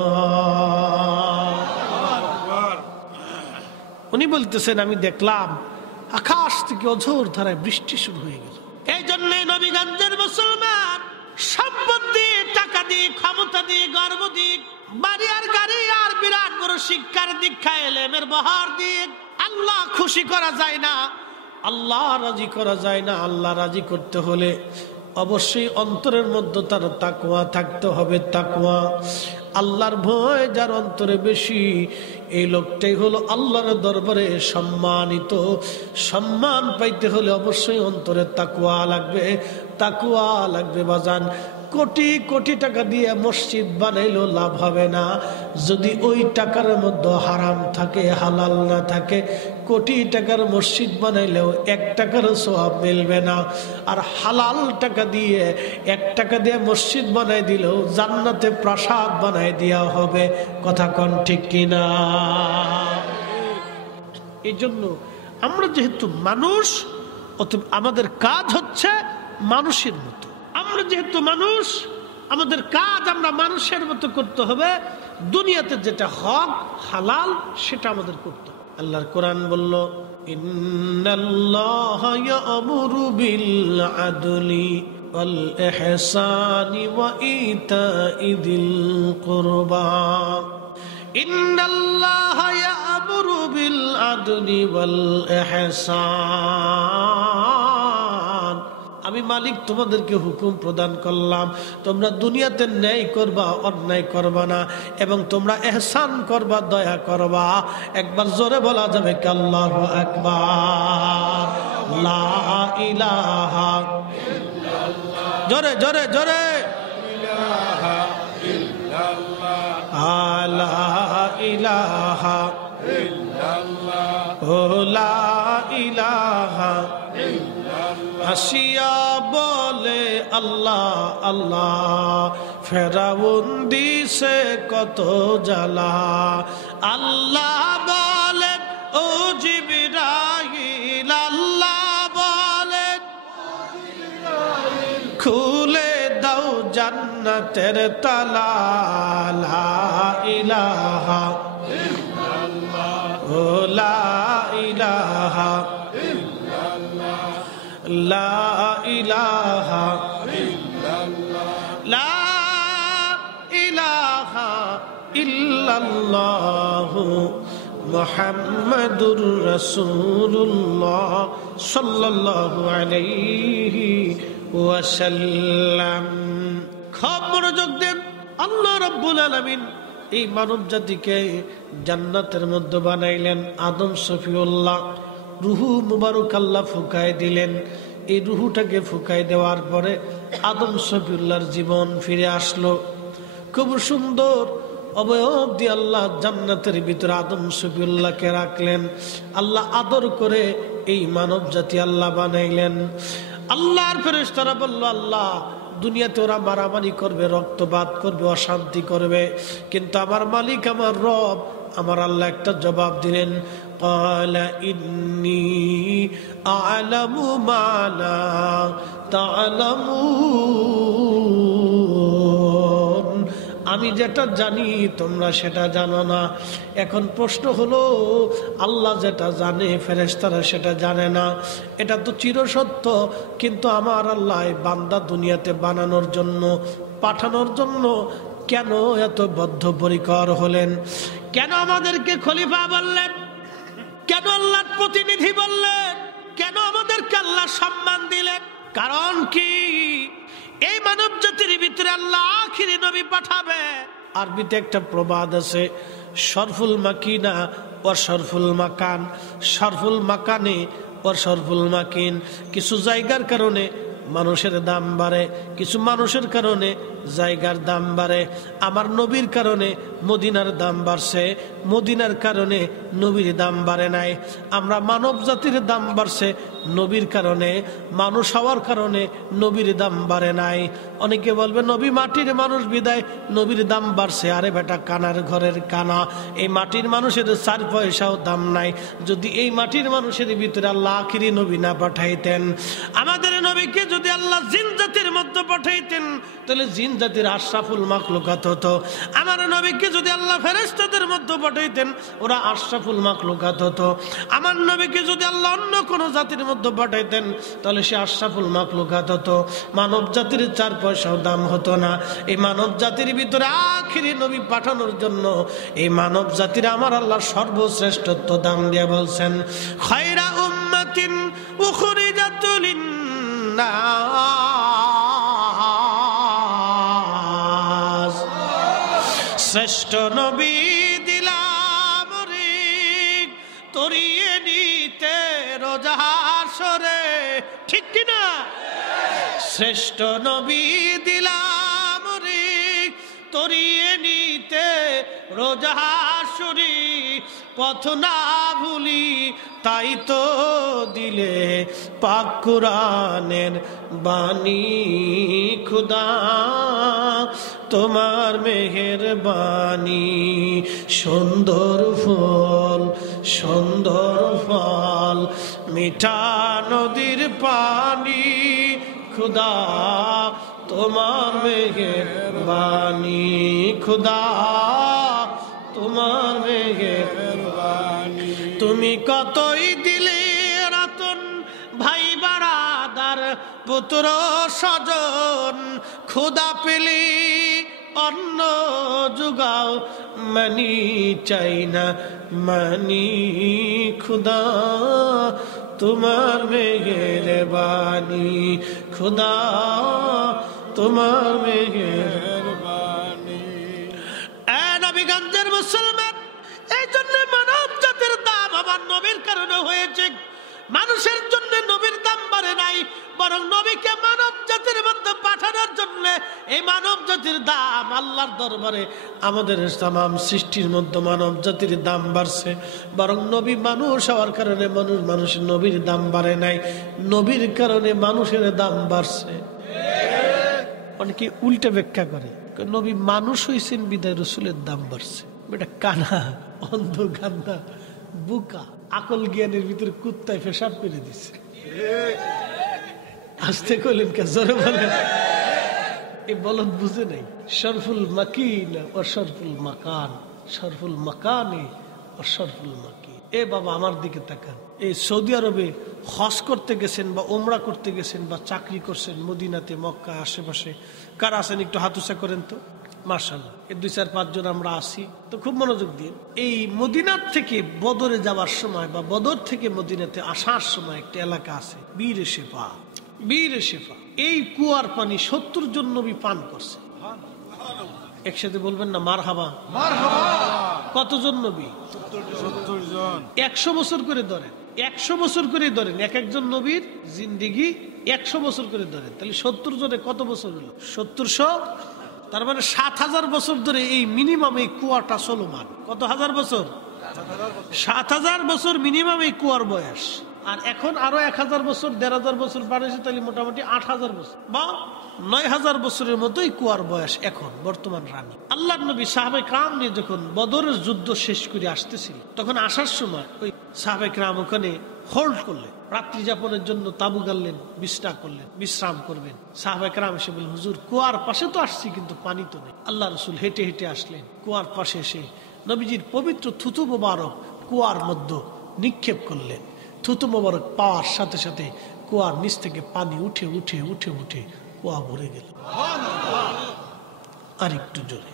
উনি বলতেছেন, আমি দেখলাম আকাশ থেকে অঝোর ধারায় বৃষ্টি শুরু হয়ে গেল। এই জন্য নবীগঞ্জের মুসলমান সম্পদ দিয়ে, টাকা দিয়ে, ক্ষমতা দিয়ে, গর্ব দিয়ে, বাড়ি আর গাড়ি আর বিরাট বড় শিক্ষার দীক্ষা এলেমের বহার দিয়ে আল্লাহ খুশি করা যায় না, আল্লাহ রাজি করা যায় না। আল্লাহ রাজি করতে হলে অবশ্যই অন্তরের মধ্যে তার তাকওয়া থাকতে হবে। তাকওয়া, আল্লাহর ভয় যার অন্তরে বেশি, এই লোকটাই হলো আল্লাহর দরবারে সম্মানিত। সম্মান পাইতে হলে অবশ্যই অন্তরে তাকওয়া লাগবে, তাকওয়া লাগবে বাজান। কোটি কোটি টাকা দিয়ে মসজিদ বানাইলেও লাভ হবে না যদি ওই টাকার মধ্যে হারাম থাকে, হালাল না থাকে। কোটি টাকার মসজিদ বানাইলেও 1 টাকার সওয়াব মিলবে না। আর হালাল টাকা দিয়ে 1 টাকা দিয়ে মসজিদ বানাই দিলেও জান্নাতে প্রাসাদ বানাই দেওয়া হবে। কথা কোন ঠিক কিনা? এই জন্য আমরা যেহেতু মানুষ, অতএব আমাদের কাজ হচ্ছে মানুষের মতো। আমরা যেহেতু মানুষ, আমাদের কাজ আমরা মানুষের মতো করতে হবে। দুনিয়াতে যেটা হক হালাল সেটা আমাদের করতে হবে। আল্লাহর কোরআন বলল, ইন্নাল্লাহা ইয়া'মুরু বিল আদলি ওয়াল ইহসানি ওয়া ইতা'i যিল কুরবা। ইন্নাল্লাহা ইয়া'মুরু বিল আদলি ওয়াল ইহসান। আমি মালিক তোমাদেরকে হুকুম প্রদান করলাম, তোমরা দুনিয়াতে ন্যায় করবা, অন্যায় করবা না, এবং তোমরা ইহসান করবা, দয়া করবা। একবার জোরে বলা যাবে কি আল্লাহু আকবার। লা ইলাহা ইল্লাল্লাহ। জোরে জোরে জোরে। লা ইলাহা ইল্লাল্লাহ। লা ইলাহা হাসিয়া বলে আল্লাহ আল্লাহ, ফেরাউন দিছে কত জ্বালা। আল্লাহ বলেন ও জিবরাইল, আল্লাহ বলেন খুলে দাও জান্নাতের তালা। লা ইলাহা ইল্লাল্লাহ। লা ইলাহা লা ইলাহা ইল্লাল্লাহ, লা ইলাহা ইল্লাল্লাহ মুহাম্মাদুর রাসূলুল্লাহ সাল্লাল্লাহু আলাইহি ওয়াসাল্লাম। খুব মনোযোগ দেন। আল্লাহ রাব্বুল আলামিন এই মানব জাতিকে জান্নাতের মধ্যে বানাইলেন। আদম শফিউল্লাহ রুহু মুবারক আল্লাহ ফুকায় দিলেন। এই রুহুটাকে ফুকায় দেওয়ার পরে আদম শফিউল্লাহর জীবন ফিরে আসলো। খুব সুন্দর অবয়ব দিয়ে আল্লাহ জান্নাতের ভিতরে আদম শফিউল্লাহকে রাখলেন। আল্লাহ আদর করে এই মানব জাতি আল্লাহ বানাইলেন। আল্লাহর ফেরেশতারা বলল, আল্লাহ দুনিয়াতে ওরা মারামারি করবে, রক্তপাত করবে, অশান্তি করবে, কিন্তু আমার মালিক আমার রব আমার আল্লাহ একটা জবাব দিলেন, ক্বালা ইন্নী আ'লামু মা লা তা'লামুন, আমি যেটা জানি তোমরা সেটা জানো না। এখন প্রশ্ন হলো, আল্লাহ যেটা জানে ফেরেশতারা সেটা জানে না, এটা তো চিরসত্য। কিন্তু আমার আল্লাহ বান্দা দুনিয়াতে বানানোর জন্য, পাঠানোর জন্য কেন এত বদ্ধপরিকর হলেন? কেন আমাদেরকে খলিফা বললেন? কেন আল্লাহর প্রতিনিধি বললেন? কেন আমাদেরকে আল্লাহ সম্মান দিলেন? কারণ কি? এই মানব জাতির ভিতরে আল্লাহ আখিরি নবী পাঠাবে। আরবিতে একটা প্রবাদ আছে, শরফুল মাকিনা ও শরফুল মাকান, শরফুল মাকানে ও শরফুল মাকিন। কিছু জায়গার কারণে মানুষের দাম বাড়ে, কিছু মানুষের কারণে জায়গার দাম বাড়ে। আমার নবীর কারণে মদিনার দাম বাড়ছে, মদিনার কারণে নবীর দাম বাড়ে নাই। আমরা মানব জাতির দাম বাড়ছে নবীর কারণে, মানুষ হওয়ার কারণে নবীর দাম বাড়ে নাই। অনেকে বলবে নবী মাটির মানুষ বিদায় নবীর দাম বাড়ছে। আরে বেটা, কানার ঘরের কানা, এই মাটির মানুষের 4 পয়সাও দাম নাই। যদি এই মাটির মানুষের ভিতরে আল্লাহ আখিরি নবী না পাঠাইতেন, আমাদের নবীকে যদি আল্লাহ জিন জাতির মধ্যে পাঠাইতেন, তাহলে জিন জাতির আশরাফুল মাখলুকাত হতো। আমার নবীকে যদি আল্লাহ ফেরেশতাদের মধ্যে পাঠাইতেন, ওরা আশরাফুল মাখলুকাত হতো। আমার নবীকে যদি আল্লাহ অন্য কোন জাতির মধ্যে পাঠাইতেন, তাহলে সে আশরাফুল মাখলুকাত হতো। মানব জাতির 4 পয়সাও দাম হতো না। এই মানব জাতির ভিতরে আখিরি নবী পাঠানোর জন্য এই মানব জাতির আমার আল্লাহ সর্বশ্রেষ্ঠত্ব দাম দিয়ে বলছেন, খায়রা উম্মাতিন উখরিজাত লিন-নাস, শ্রেষ্ঠ নবী দিলাম রে তরিয়ে নিতে রোজার সরে। ঠিক কিনা? শ্রেষ্ঠ নবী দিলাম রে তরিয়ে নিতে রোজার সরে, পথ না ভুলি তাই তো দিলে পাক কুরআনের বাণী। খুদা তোমার মেহেরবানি, সুন্দর ফুল সুন্দর ফল মিঠা নদীর পানি। খুদা তোমার মেহেরবানি, খুদা তোমার মেহেরবানি। তুমি কতই দিলে রতন ভাই বারাদার পুত্র স্বজন, খুদা পেলি অন্ন জুগাও মানি চাই না মানি। খুদা তোমার মেহেরবানি, খুদা তোমার মেহেরবানি। নবীগঞ্জের মুসলমান, এই জন্য মানব জাতির দাম আমার নবীর কারণে হয়েছে। মানুষের জন্য নবীর দাম বাড়ে নাই, বরং নবীকে মানব জাতির মধ্যে পাঠানোর জন্য এই মানব জাতির দাম আল্লাহর দরবারে আমাদের তামাম সৃষ্টির মধ্যে মানব জাতির দাম বাড়ছে। বরং নবী মানুষ হওয়ার কারণে মানুষের নবীর দাম বাড়ে নাই, নবীর কারণে মানুষের দাম বাড়ছে। অনেকে উল্টে ব্যাখ্যা করে, নবী মানুষ হয়েছেন বিদায় রসুলের দাম বাড়ছে। এটা কানা, অন্ধ, গান্দা, বুকা, আকল জ্ঞানের ভিতরে কুত্তায় পেশাব করে দিচ্ছে। আসতে কইলেন কে? জোরে বলেন। এই বলদ বুঝে নাই। শরফুল মাকিন ও শরফুল মাকান, শরফুল মাকানে ও শরফুল মাকিন। এ বাবা আমার দিকে তাকান। এই সৌদি আরবে হজ করতে গেছেন বা ওমরা করতে গেছেন বা চাকরি করছেন মদিনাতে, মক্কা আশেপাশে, কারা আছেন একটু হাত উঁচা করেন তো? মাশাআল্লাহ, এই 2-4-5 জন আমরা আছি তো, খুব মনোযোগ দিন। এই মদিনার থেকে বদরে যাওয়ার সময় বা বদর থেকে মদিনাতে আসার সময় একটা এলাকা আছে বীরে শেফা। বীরে শেফা, এই কুয়ার পানি 70 জন নবী পান করছে। একসাথে বলবেন না মারহাবা? কতজন নবী? 70 জন। 100 বছর করে ধরেন, 100 বছর করে ধরেন, এক একজন নবীর জিন্দেগি 100 বছর করে ধরেন, তাহলে 70 জনে কত বছর হলো? 700, তার মানে 7000 বছর ধরে এই মিনিমাম এই কুয়াটা চলমান। কত হাজার বছর? 7000 বছর মিনিমাম এই কুয়ার বয়স। আর এখন আরো 1000 বছর, 1500 বছর বাড়েছে, তাহলে মোটামুটি 8000 বছর বা 9000 বছরের মতোই কুয়ার বয়স এখন বর্তমান রানী। আল্লাহর নবী সাহাবায়ে কেরাম নিয়ে যখন বদরের যুদ্ধ শেষ করে আসতেছিল, তখন আসার সময় ওই সাহাবায়ে কেরাম ওখানে হোল্ড করলেন, রাত্রি যাপনের জন্য তাবু গাড়লেন, বিশ্রাম করবেন। সাহাবায়ে কেরাম এসে বললেন, হুজুর কুয়ার পাশে তো আসছি কিন্তু পানি তো নেই। আল্লাহ রাসূল হেঁটে হেঁটে আসলেন, কুয়ার পাশে এসে নবীজির পবিত্র থুতু মোবারক কুয়ার মধ্যে নিক্ষেপ করলেন। থুতু মোবারক পাওয়ার সাথে সাথে কুয়ার নিচ থেকে পানি উঠে উঠে উঠে উঠে কুয়া ভরে গেল। আর একটু জোরে,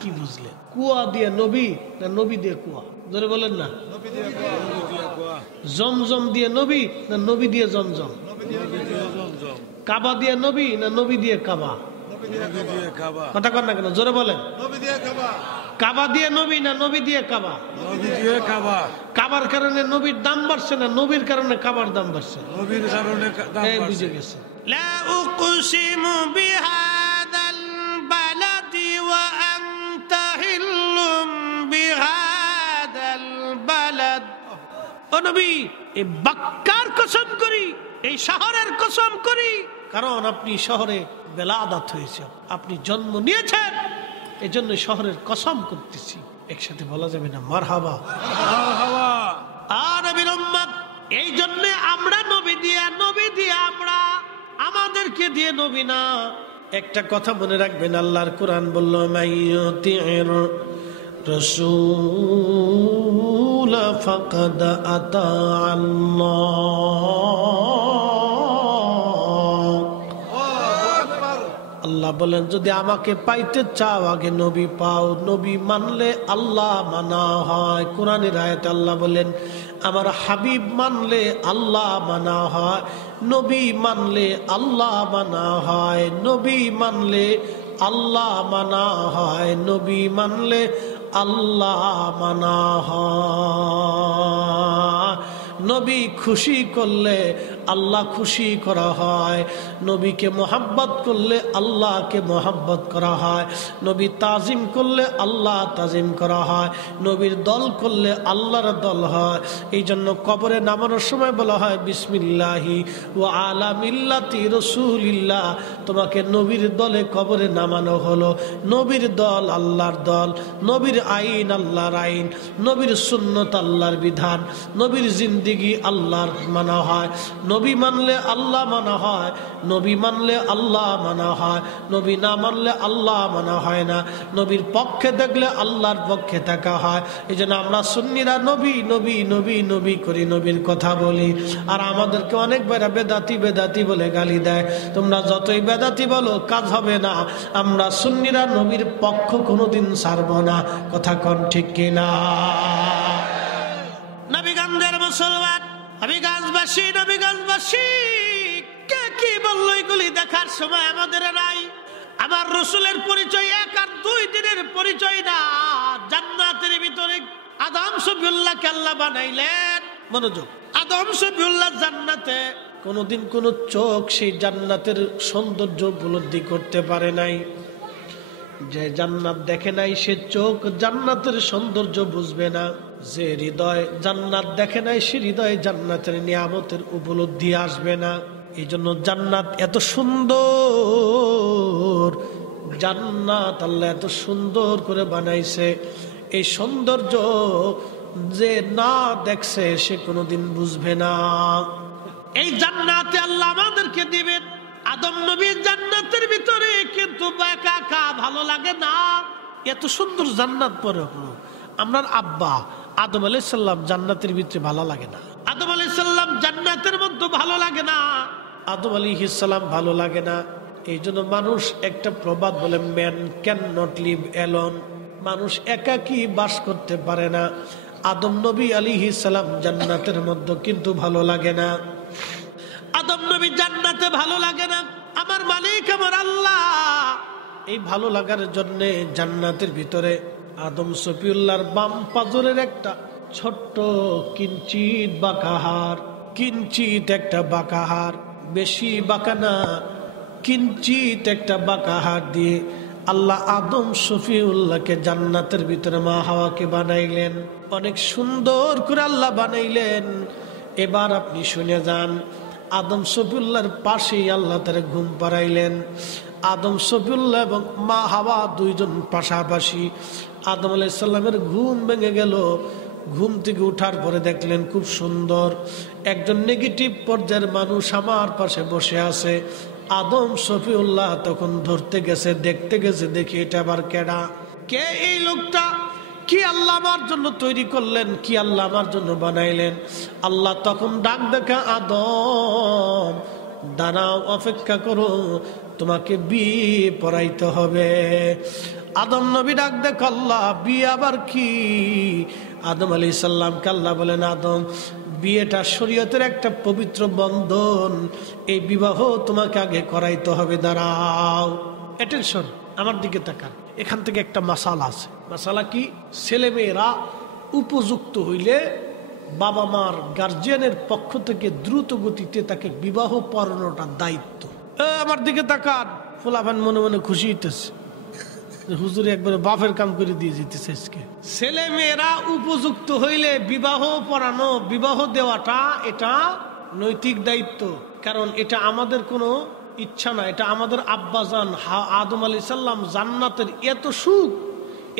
কি বুঝলেন? কুয়া দিয়ে নবী না নবী দিয়ে কুয়া? জোরে বলেন না। জমজম দিয়ে নবী না নবী দিয়ে জমজম? কাবা দিয়ে নবী না নবী দিয়ে কাবা? কথা কর না কেন, জোরে বলেন। কাবা দিয়ে নবী না নবী দিয়ে কাবা? কাবার কারণে নবীর দাম বাড়ছে না নবীর কারণে কাবার দাম বাড়ছে? নবীর কারণে বুঝে গেছে। লা উকসিমু বিহাদাল বালাদি ওয়া আনতা হিল্লুম বিহাদাল বালাদ। ও নবী, এই বাক্কার কসম করি, এই শহরের কসম করি, কারণ আপনি শহরে বেলাদাত হয়েছে, আপনি জন্ম নিয়েছেন, এজন্য শহরের কসম করতেছি। একসাথে বলা যাবে না মারহাবা? আর নবীর উম্মত, এই জন্য আমরা নবী দিয়ে আমরা, আমাদেরকে দিয়ে নবী না। একটা কথা মনে রাখবেন, আল্লাহর কোরআন বলল, মাইয়ুতির রাসূল ফাকাদ আতা আল্লাহ বলেন, যদি আমাকে পাইতে চাও আগে নবী পাও। নবী মানলে আল্লাহ মানা হয়। কোরআনের আয়াতে আল্লাহ বলেন, আমার হাবিব মানলে আল্লাহ মানা হয়। নবী মানলে আল্লাহ মানা হয়। নবী মানলে আল্লাহ মানা হয়। নবী মানলে আল্লাহ মানা হয়। নবী খুশি করলে আল্লাহ খুশি করা হয়। নবীকে মোহাব্বত করলে আল্লাহকে মোহাব্বত করা হয়। নবী তাজিম করলে আল্লাহ তাজিম করা হয়। নবীর দল করলে আল্লাহর দল হয়। এই জন্য কবরে নামানোর সময় বলা হয়, বিসমিল্লাহি ওয়া আলা মিল্লাতি রাসূলিল্লাহ। তোমাকে নবীর দলে কবরে নামানো হলো। নবীর দল আল্লাহর দল, নবীর আইন আল্লাহর আইন, নবীর সুন্নত আল্লাহর বিধান, নবীর জিন্দেগি আল্লাহর মানা হয়। নবী মানলে আল্লাহ মানা হয়। নবী মানলে আল্লাহ মানা হয়। নবী না মানলে আল্লাহ মানা হয় না। নবীর পক্ষে দেখলে আল্লাহর পক্ষে থাকা হয়। এই জন্য আমরা সুন্নিরা নবী নবী নবী নবী করি, নবীর কথা বলি। আর আমাদেরকে অনেক বেড়া বেদাতি বেদাতি বলে গালি দেয়। তোমরা যতই বেদাতি বলো, কাজ হবে না। আমরা সুন্নিরা নবীর পক্ষ কোনোদিন ছাড়ব না। কথা কোন ঠিক কিনা? নবীগঞ্জের মুসলমান, নবীগঞ্জবাসী কে কি বললো এগুলি দেখার সময় আমাদের নাই। আমার রসুলের পরিচয় 1 আর 2 দিনের পরিচয় না। জান্নাতের ভিতরে আদম শফিউল্লাহকে আল্লাহ বানাইলেন। মনোযোগ, আদম শফিউল্লাহ জান্নাতে কোনোদিন কোন চোখ সেই জান্নাতের সৌন্দর্য উপলব্ধি করতে পারে নাই। যে জান্নাত দেখে নাই সে চোখ জান্নাতের সৌন্দর্য বুঝবে না। যে হৃদয় জান্নাত দেখে নাই সে হৃদয়ে জান্নাতের নিয়ামতের উপলব্ধি আসবে না। এই জন্য জান্নাত এত সুন্দর, জান্নাত আল্লাহ এত সুন্দর করে বানাইছে। এই সৌন্দর্য যে না দেখছে সে কোনোদিন বুঝবে না। এই জান্নাতে আল্লাহ আমাদেরকে দিবেন। আদম নবীর জান্নাতের ভিতরে কিন্তু একা একা ভালো লাগে না। এত সুন্দর জান্নাত পরে আমরা আব্বা আদম আলাইহিস সালাম জান্নাতের ভিতরে ভালো লাগে না। আদম জান্নাতের মধ্যে ভালো লাগে না, আদম আলাইহিস সালাম ভালো লাগে না। এই জন্য মানুষ একটা প্রবাদ বলে, man can not live alone, মানুষ একাকী বাস করতে পারে না। আদম নবী আলাইহিস সালাম জান্নাতের মধ্যে কিন্তু ভালো লাগে না, আদম নবী জান্নাতে ভালো লাগে না। আমার মালিক আমার আল্লাহ এই ভালো লাগার জন্য জান্নাতের ভিতরে আদম সফিউল্লাহর বাম পাজরের একটা ছোট্ট কিঞ্চিত বাঁকাহার, কিঞ্চিত একটা বাঁকাহার, বেশি বাঁকা না, কিঞ্চিত একটা বাঁকাহার দিয়ে আল্লাহ আদম সফিউল্লাহকে জান্নাতের ভিতরে মা হাওয়াকে বানাইলেন। অনেক সুন্দর করে আল্লাহ বানাইলেন। এবার আপনি শুনে যান, আদম সফিউল্লাহর পাশেই আল্লাহ তারে ঘুম পাড়াইলেন। আদম সফিউল্লাহ এবং মা হাওয়া দুইজন পাশাপাশি। আদম আলাইহিস সালামের ঘুম ভেঙে গেল। ঘুম থেকে উঠার পরে দেখলেন খুব সুন্দর একজন নেগেটিভ পর্যায়ের মানুষ আমার পাশে বসে আছে। আদম সফিউল্লাহ তখন ধরতে গেছে, দেখতে গেছে, দেখি এটা আবার কেডা, কে এই লোকটা, কি আল্লাহ আমার জন্য তৈরি করলেন, কি আল্লাহ আমার জন্য বানাইলেন। আল্লাহ তখন ডাক দেখা, আদম দাঁড়াও, অপেক্ষা করো, তোমাকে বিয়ে পড়াইতে হবে। আদম নবী ডাক দেখ, আল্লাহ বিয়ে আবার কি? আদম আলাইহিস সালামকে আল্লাহ বলেন, আদম বিয়েটা শরীয়তের একটা পবিত্র বন্ধন, এই বিবাহ তোমাকে আগে করাইতে হবে, দাঁড়াও। অ্যাটেনশন, আমার দিকে তাকান। এখান থেকে একটা মাসালা আছে। মাসালা কি? ছেলে মেয়েরা উপযুক্ত হইলে বাবা মার গার্জিয়ানের পক্ষ থেকে দ্রুত গতিতে তাকে বিবাহ পড়ানোটা দায়িত্ব। আমার দিকে তাকান। ফুলাফান মনে মনে খুশি হইতেছে, হুজুর একবারে বাপের কাম করে দিয়ে যেতেছে। ছেলে মেয়েরা উপযুক্ত হইলে বিবাহ পড়ানো, বিবাহ দেওয়াটা এটা নৈতিক দায়িত্ব। কারণ এটা আমাদের কোনো ইচ্ছা না, এটা আমাদের আব্বাজান আদম আলাইহিস সালাম জান্নাতের এত সুখ,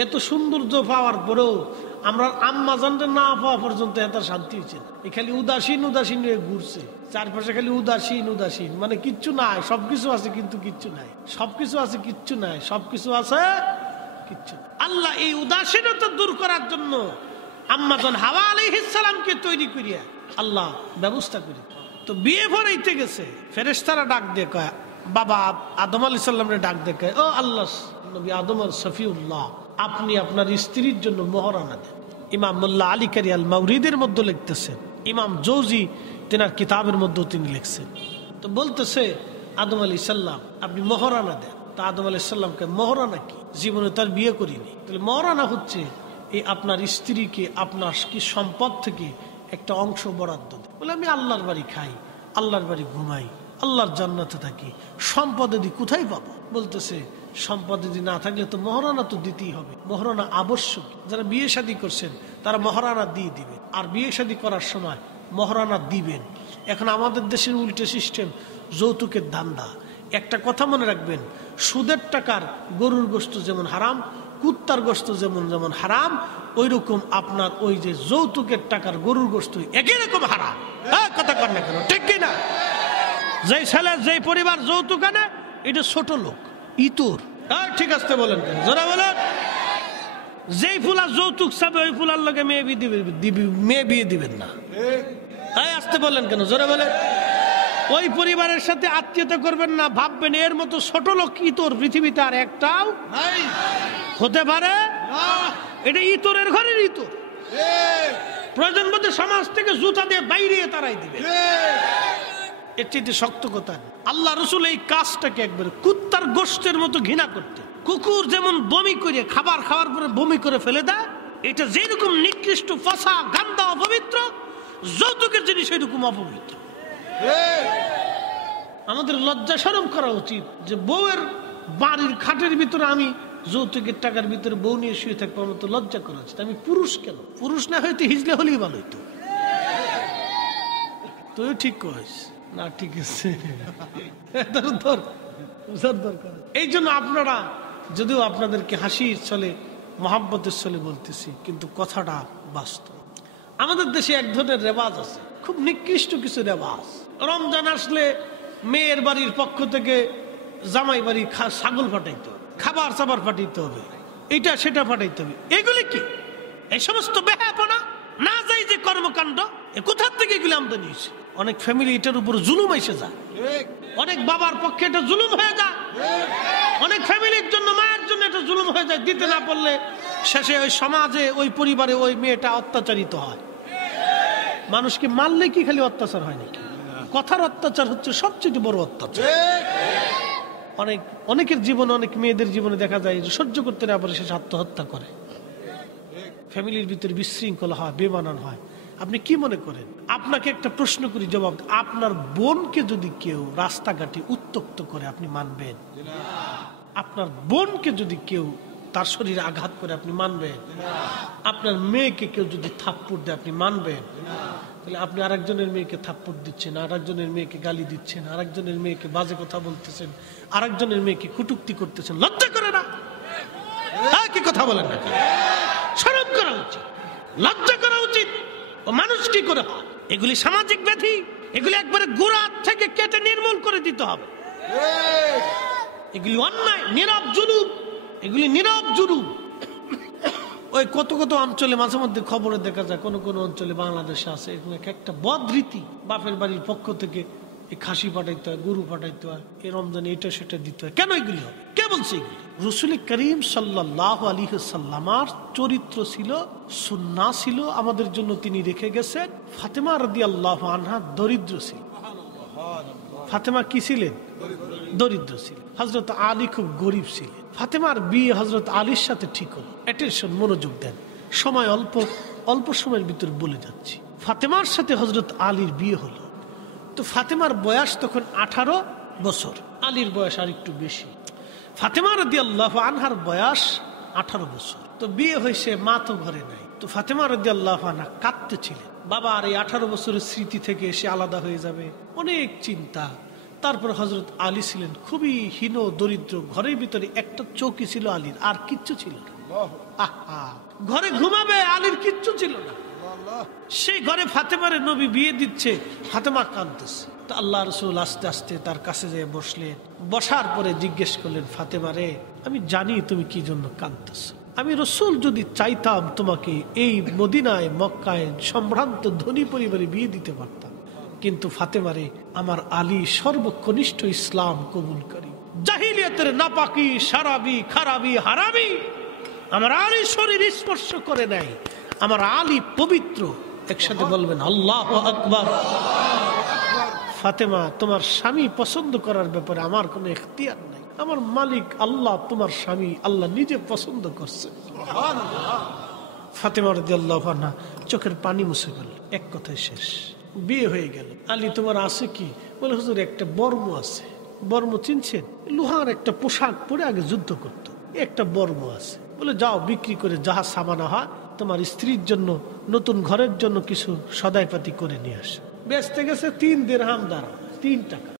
এত সৌন্দর্য পাওয়ার পরেও আমরা আম্মা জানতে না পাওয়া পর্যন্ত এত শান্তি হয়েছে। খালি উদাসীন উদাসীন হয়ে ঘুরছে চারপাশে, খালি উদাসীন উদাসীন, মানে কিচ্ছু নাই, সবকিছু আছে কিন্তু কিচ্ছু নাই, সবকিছু আছে কিচ্ছু নাই, সবকিছু আছে কিচ্ছু। আল্লাহ এই উদাসীনতা দূর করার জন্য আম্মা জান হাওয়া আলাইহিস সালামকে তৈরি করিয়া আল্লাহ ব্যবস্থা করে তো বিয়ে পড়াইতে গেছে। ফেরেশতারা ডাক দিয়ে কয়, বাবা আদম আলাইহিস সালামরে ডাক দিয়ে কয়, ও আল্লাহ নবী আদম আর সফিউল্লাহ, আপনি আপনার স্ত্রীর জন্য মোহরানা দেন। ইমাম মোল্লা আলী কারি আল মাওরিদের মধ্যে লিখতেছেন, ইমাম জৌজি তেনার কিতাবের মধ্যেও তিনি লিখছেন। তো বলতেছে আদম আলাইহিস সালাম আপনি মোহরানা দেন। তা আদম আলাইহিস সালামকে মোহরানা কি? জীবনে তার বিয়ে করিনি। তাহলে মোহরানা হচ্ছে এই আপনার স্ত্রীকে আপনার কি সম্পদ থেকে একটা অংশ বরাদ্দ দেন। বলে আমি আল্লাহর বাড়ি খাই, আল্লাহর বাড়ি ঘুমাই, আল্লাহর জান্নাতে থাকি, সম্পদ যদি কোথায় পাবো? বলতেছে সম্পদ যদি না থাকলে তো মহারানা তো দিতেই হবে, মহারানা আবশ্যক। যারা বিয়ে শাদী করছেন তারা মহারানা দিয়ে দিবেন, আর বিয়ে শাদী করার সময় মহারানা দিবেন। এখন আমাদের দেশের উল্টো সিস্টেম, যৌতুকের ধান্দা। একটা কথা মনে রাখবেন, সুদের টাকার গরুর গোশত যেমন হারাম, কুত্তার গোশত যেমন যেমন হারাম, ওই রকম আপনার ওই যে যৌতুকের টাকার গরুর গোশত একই রকম হারাম। কথা কর না কেন, ঠিক কিনা? যেই ছেলে যেই পরিবার যৌতুক আনে এটা ছোট লোক, ইতর। ঠিক আছে বলেন কেন, যারা বলেন যেই ফুলা যৌতুক চাবে ওই ফুলার লোকে মেয়ে বিয়ে দিবেন না। আসতে বললেন কেন, যারা বলেন ওই পরিবারের সাথে আত্মীয়তা করবেন না। ভাববেন এর মতো ছোট লোক ইতর পৃথিবীতে আর একটাও হতে পারে। এটা ইতরের ঘরের ইতর। প্রয়োজন বোধে সমাজ থেকে জুতা দিয়ে বাইরে তারাই দিবে। এর চাইতে শক্ত কথা। আল্লাহ রসুল এই কাজটাকে একবারে কুত্তার গোশতের মতো ঘৃণা করতে। কুকুর যেমন বমি করে খাবার খাওয়ার পরে বমি করে ফেলে দেয়, এটা যেরকম নিকৃষ্ট, ফসা, গান্দা, অপবিত্র, যৌতুকের জিনিস সেরকম অপবিত্র। আমাদের লজ্জা শরম করা উচিত যে বউয়ের বাড়ির খাটের ভিতরে আমি যৌতুকের টাকার ভিতরে বউ নিয়ে শুয়ে থাকবো, আমার তো লজ্জা করা উচিত। আমি পুরুষ কেন? পুরুষ না হয়তো হিজলে হলেই ভালো হইতো। তুই ঠিক কইস না, ঠিক আছে। এই জন্য আপনারা, যদিও আপনাদেরকে হাসির চলে, মহাব্বতের চলে বলতেছি, কিন্তু কথাটা বাস্তব। আমাদের দেশে এক ধরনের রেওয়াজ আছে, খুব নিকৃষ্ট কিছু রেওয়াজ। রমজান আসলে মেয়ের বাড়ির পক্ষ থেকে জামাই বাড়ি ছাগল ফাটাইতে হবে, খাবার চাবার ফাটাইতে হবে, এটা সেটা ফাটাইতে হবে। এগুলি কি? এই সমস্ত বেহাপনা, না যাই যে কর্মকাণ্ড, কোথার থেকে এগুলি আমদানি হয়েছে? অনেক ফ্যামিলি এটার উপর জুলুম এসে যায়, অনেক বাবার পক্ষে এটা জুলুম হয়ে যায়, অনেক ফ্যামিলির জন্য মায়ের জন্য এটা জুলুম হয়ে যায়। দিতে না পারলে শেষে ওই সমাজে ওই পরিবারে ওই মেয়েটা অত্যাচারিত হয়। মানুষকে মারলে কি খালি অত্যাচার হয় নাকি? কথার অত্যাচার হচ্ছে সবচেয়ে বড় অত্যাচার। অনেকের জীবনে, অনেক মেয়েদের জীবনে দেখা যায় যে সহ্য করতে না পারে সে আত্মহত্যা করে। ফ্যামিলির ভিতরে বিশৃঙ্খলা হয়, বেমানান হয়। আপনি কি মনে করেন? আপনাকে একটা প্রশ্ন করি, জবাব। আপনার বোনকে যদি কেউ রাস্তাঘাটে উত্ত্যক্ত করে আপনি মানবেন? আপনার বোনকে যদি কেউ তার শরীরে আঘাত করে আপনি মানবেন? আপনার মেয়েকে কেউ যদি থাপ্পড় দেয় আপনি মানবেন? তাহলে আপনি আরেকজনের মেয়েকে থাপ্পড় দিচ্ছেন, আরেকজনের মেয়েকে গালি দিচ্ছেন, আরেকজনের মেয়েকে বাজে কথা বলতেছেন, আরেকজনের মেয়েকে কটূক্তি করতেছেন। লজ্জা করে না? কি কথা বলেন না? শরম করা উচিত, লজ্জা করা উচিত। ও মানুষ কি করে হয়? এগুলি সামাজিক ব্যাধি, এগুলি একবারে গোড়া থেকে কেটে নির্মূল করে দিতে হবে। এগুলি অন্যায়, নীরব জুলুম, এগুলি নীরব জুলুম। ওই কত কত অঞ্চলে মাঝে মধ্যে খবরে দেখা যায়, কোন কোন অঞ্চলে বাংলাদেশে আছে একটা বদরীতি, বাপের বাড়ির পক্ষ থেকে এই খাসি পাঠাইতে হয়, গরু পাঠাইতে হয়, এই রমজানে এটা সেটা দিতে হয়। কেন এগুলি হবে? কে বলছে এগুলি? রাসূল করিম সাল্লাল্লাহু আলাইহি ওয়াসাল্লামের চরিত্র ছিল, সুন্নাহ ছিল, আমাদের জন্য তিনি রেখে গেছেন। ফাতেমা রাদিয়াল্লাহু আনহা দরিদ্র ছিল। ফাতেমা কি ছিলেন? দরিদ্র ছিলেন। হযরত আলী খুব গরিব ছিলেন। ফাতেমার বিয়ে হযরত আলীর সাথে ঠিক হলো। অ্যাটেনশন, মনোযোগ দেন, সময় অল্প সময়ের ভিতর বলে যাচ্ছি। ফাতেমার সাথে হযরত আলীর বিয়ে হলো। তো ফাতেমার বয়স তখন 18 বছর, আলীর বয়স আর একটু বেশি। ফাতেমা রাদিয়াল্লাহু আনহার বয়স 18 বছর। তো বিয়ে হয়েছে, মা তো ঘরে নাই। তো ফাতেমা রাদিয়াল্লাহু আনহা কাঁদতেছিলেন, বাবা আর এই 18 বছরের স্মৃতি থেকে এসে আলাদা হয়ে যাবে, অনেক চিন্তা। তারপর হযরত আলী ছিলেন খুবই হীন দরিদ্র, ঘরের ভিতরে একটা চৌকি ছিল আলীর, আর কিচ্ছু ছিল না। ঘরে ঘুমাবে, আলীর কিচ্ছু ছিল না। সেই ঘরে ফাতেমারে নবী বিয়ে দিচ্ছে, ফাতেমা কাঁদতেছে। তো আল্লাহ রাসূল আস্তে আস্তে তার কাছে যেয়ে বসলেন। বসার পরে জিজ্ঞেস করলেন, ফাতেমারে, আমি জানি তুমি কি জন্য কাঁদতেছো। আমি রাসূল যদি চাইতাম তোমাকে এই মদিনায়, মক্কায় সম্ভ্রান্ত ধনী পরিবারে বিয়ে দিতে পারতাম, কিন্তু ফাতেমারে, আমার আলী সর্বকনিষ্ঠ ইসলাম কবুলকারী, জাহিলিয়াতের নাপাকি, শারাবি, খারাবি, হারামি আমার আলী শরীর স্পর্শ করে নাই। আমার আলী পবিত্র। একসাথে বলবেন আল্লাহু আকবার। ফাতেমা, তোমার স্বামী পছন্দ করার ব্যাপারে আমার কোনো এখতিয়ার নাই। আমার মালিক আল্লাহ, তোমার স্বামী আল্লাহ নিজে পছন্দ করছে। ফাতেমা রাদিয়াল্লাহু আনহা চোখের পানি মুছে গেল। এক কথায় শেষ, বিয়ে হয়ে গেল। আলী, তোমার আছে কি? বলে, হুজুর একটা বর্ম আছে। বর্ম চিনছেন? লোহার একটা পোশাক পরে আগে যুদ্ধ করতো, একটা বর্ম আছে। বলে, যাও বিক্রি করে যাহা সামানা হয় তোমার স্ত্রীর জন্য, নতুন ঘরের জন্য কিছু সদাইপাতি করে নিয়ে আসো। বেচতে গেছে 3 দিরহাম দ্বারা, 3 টাকা।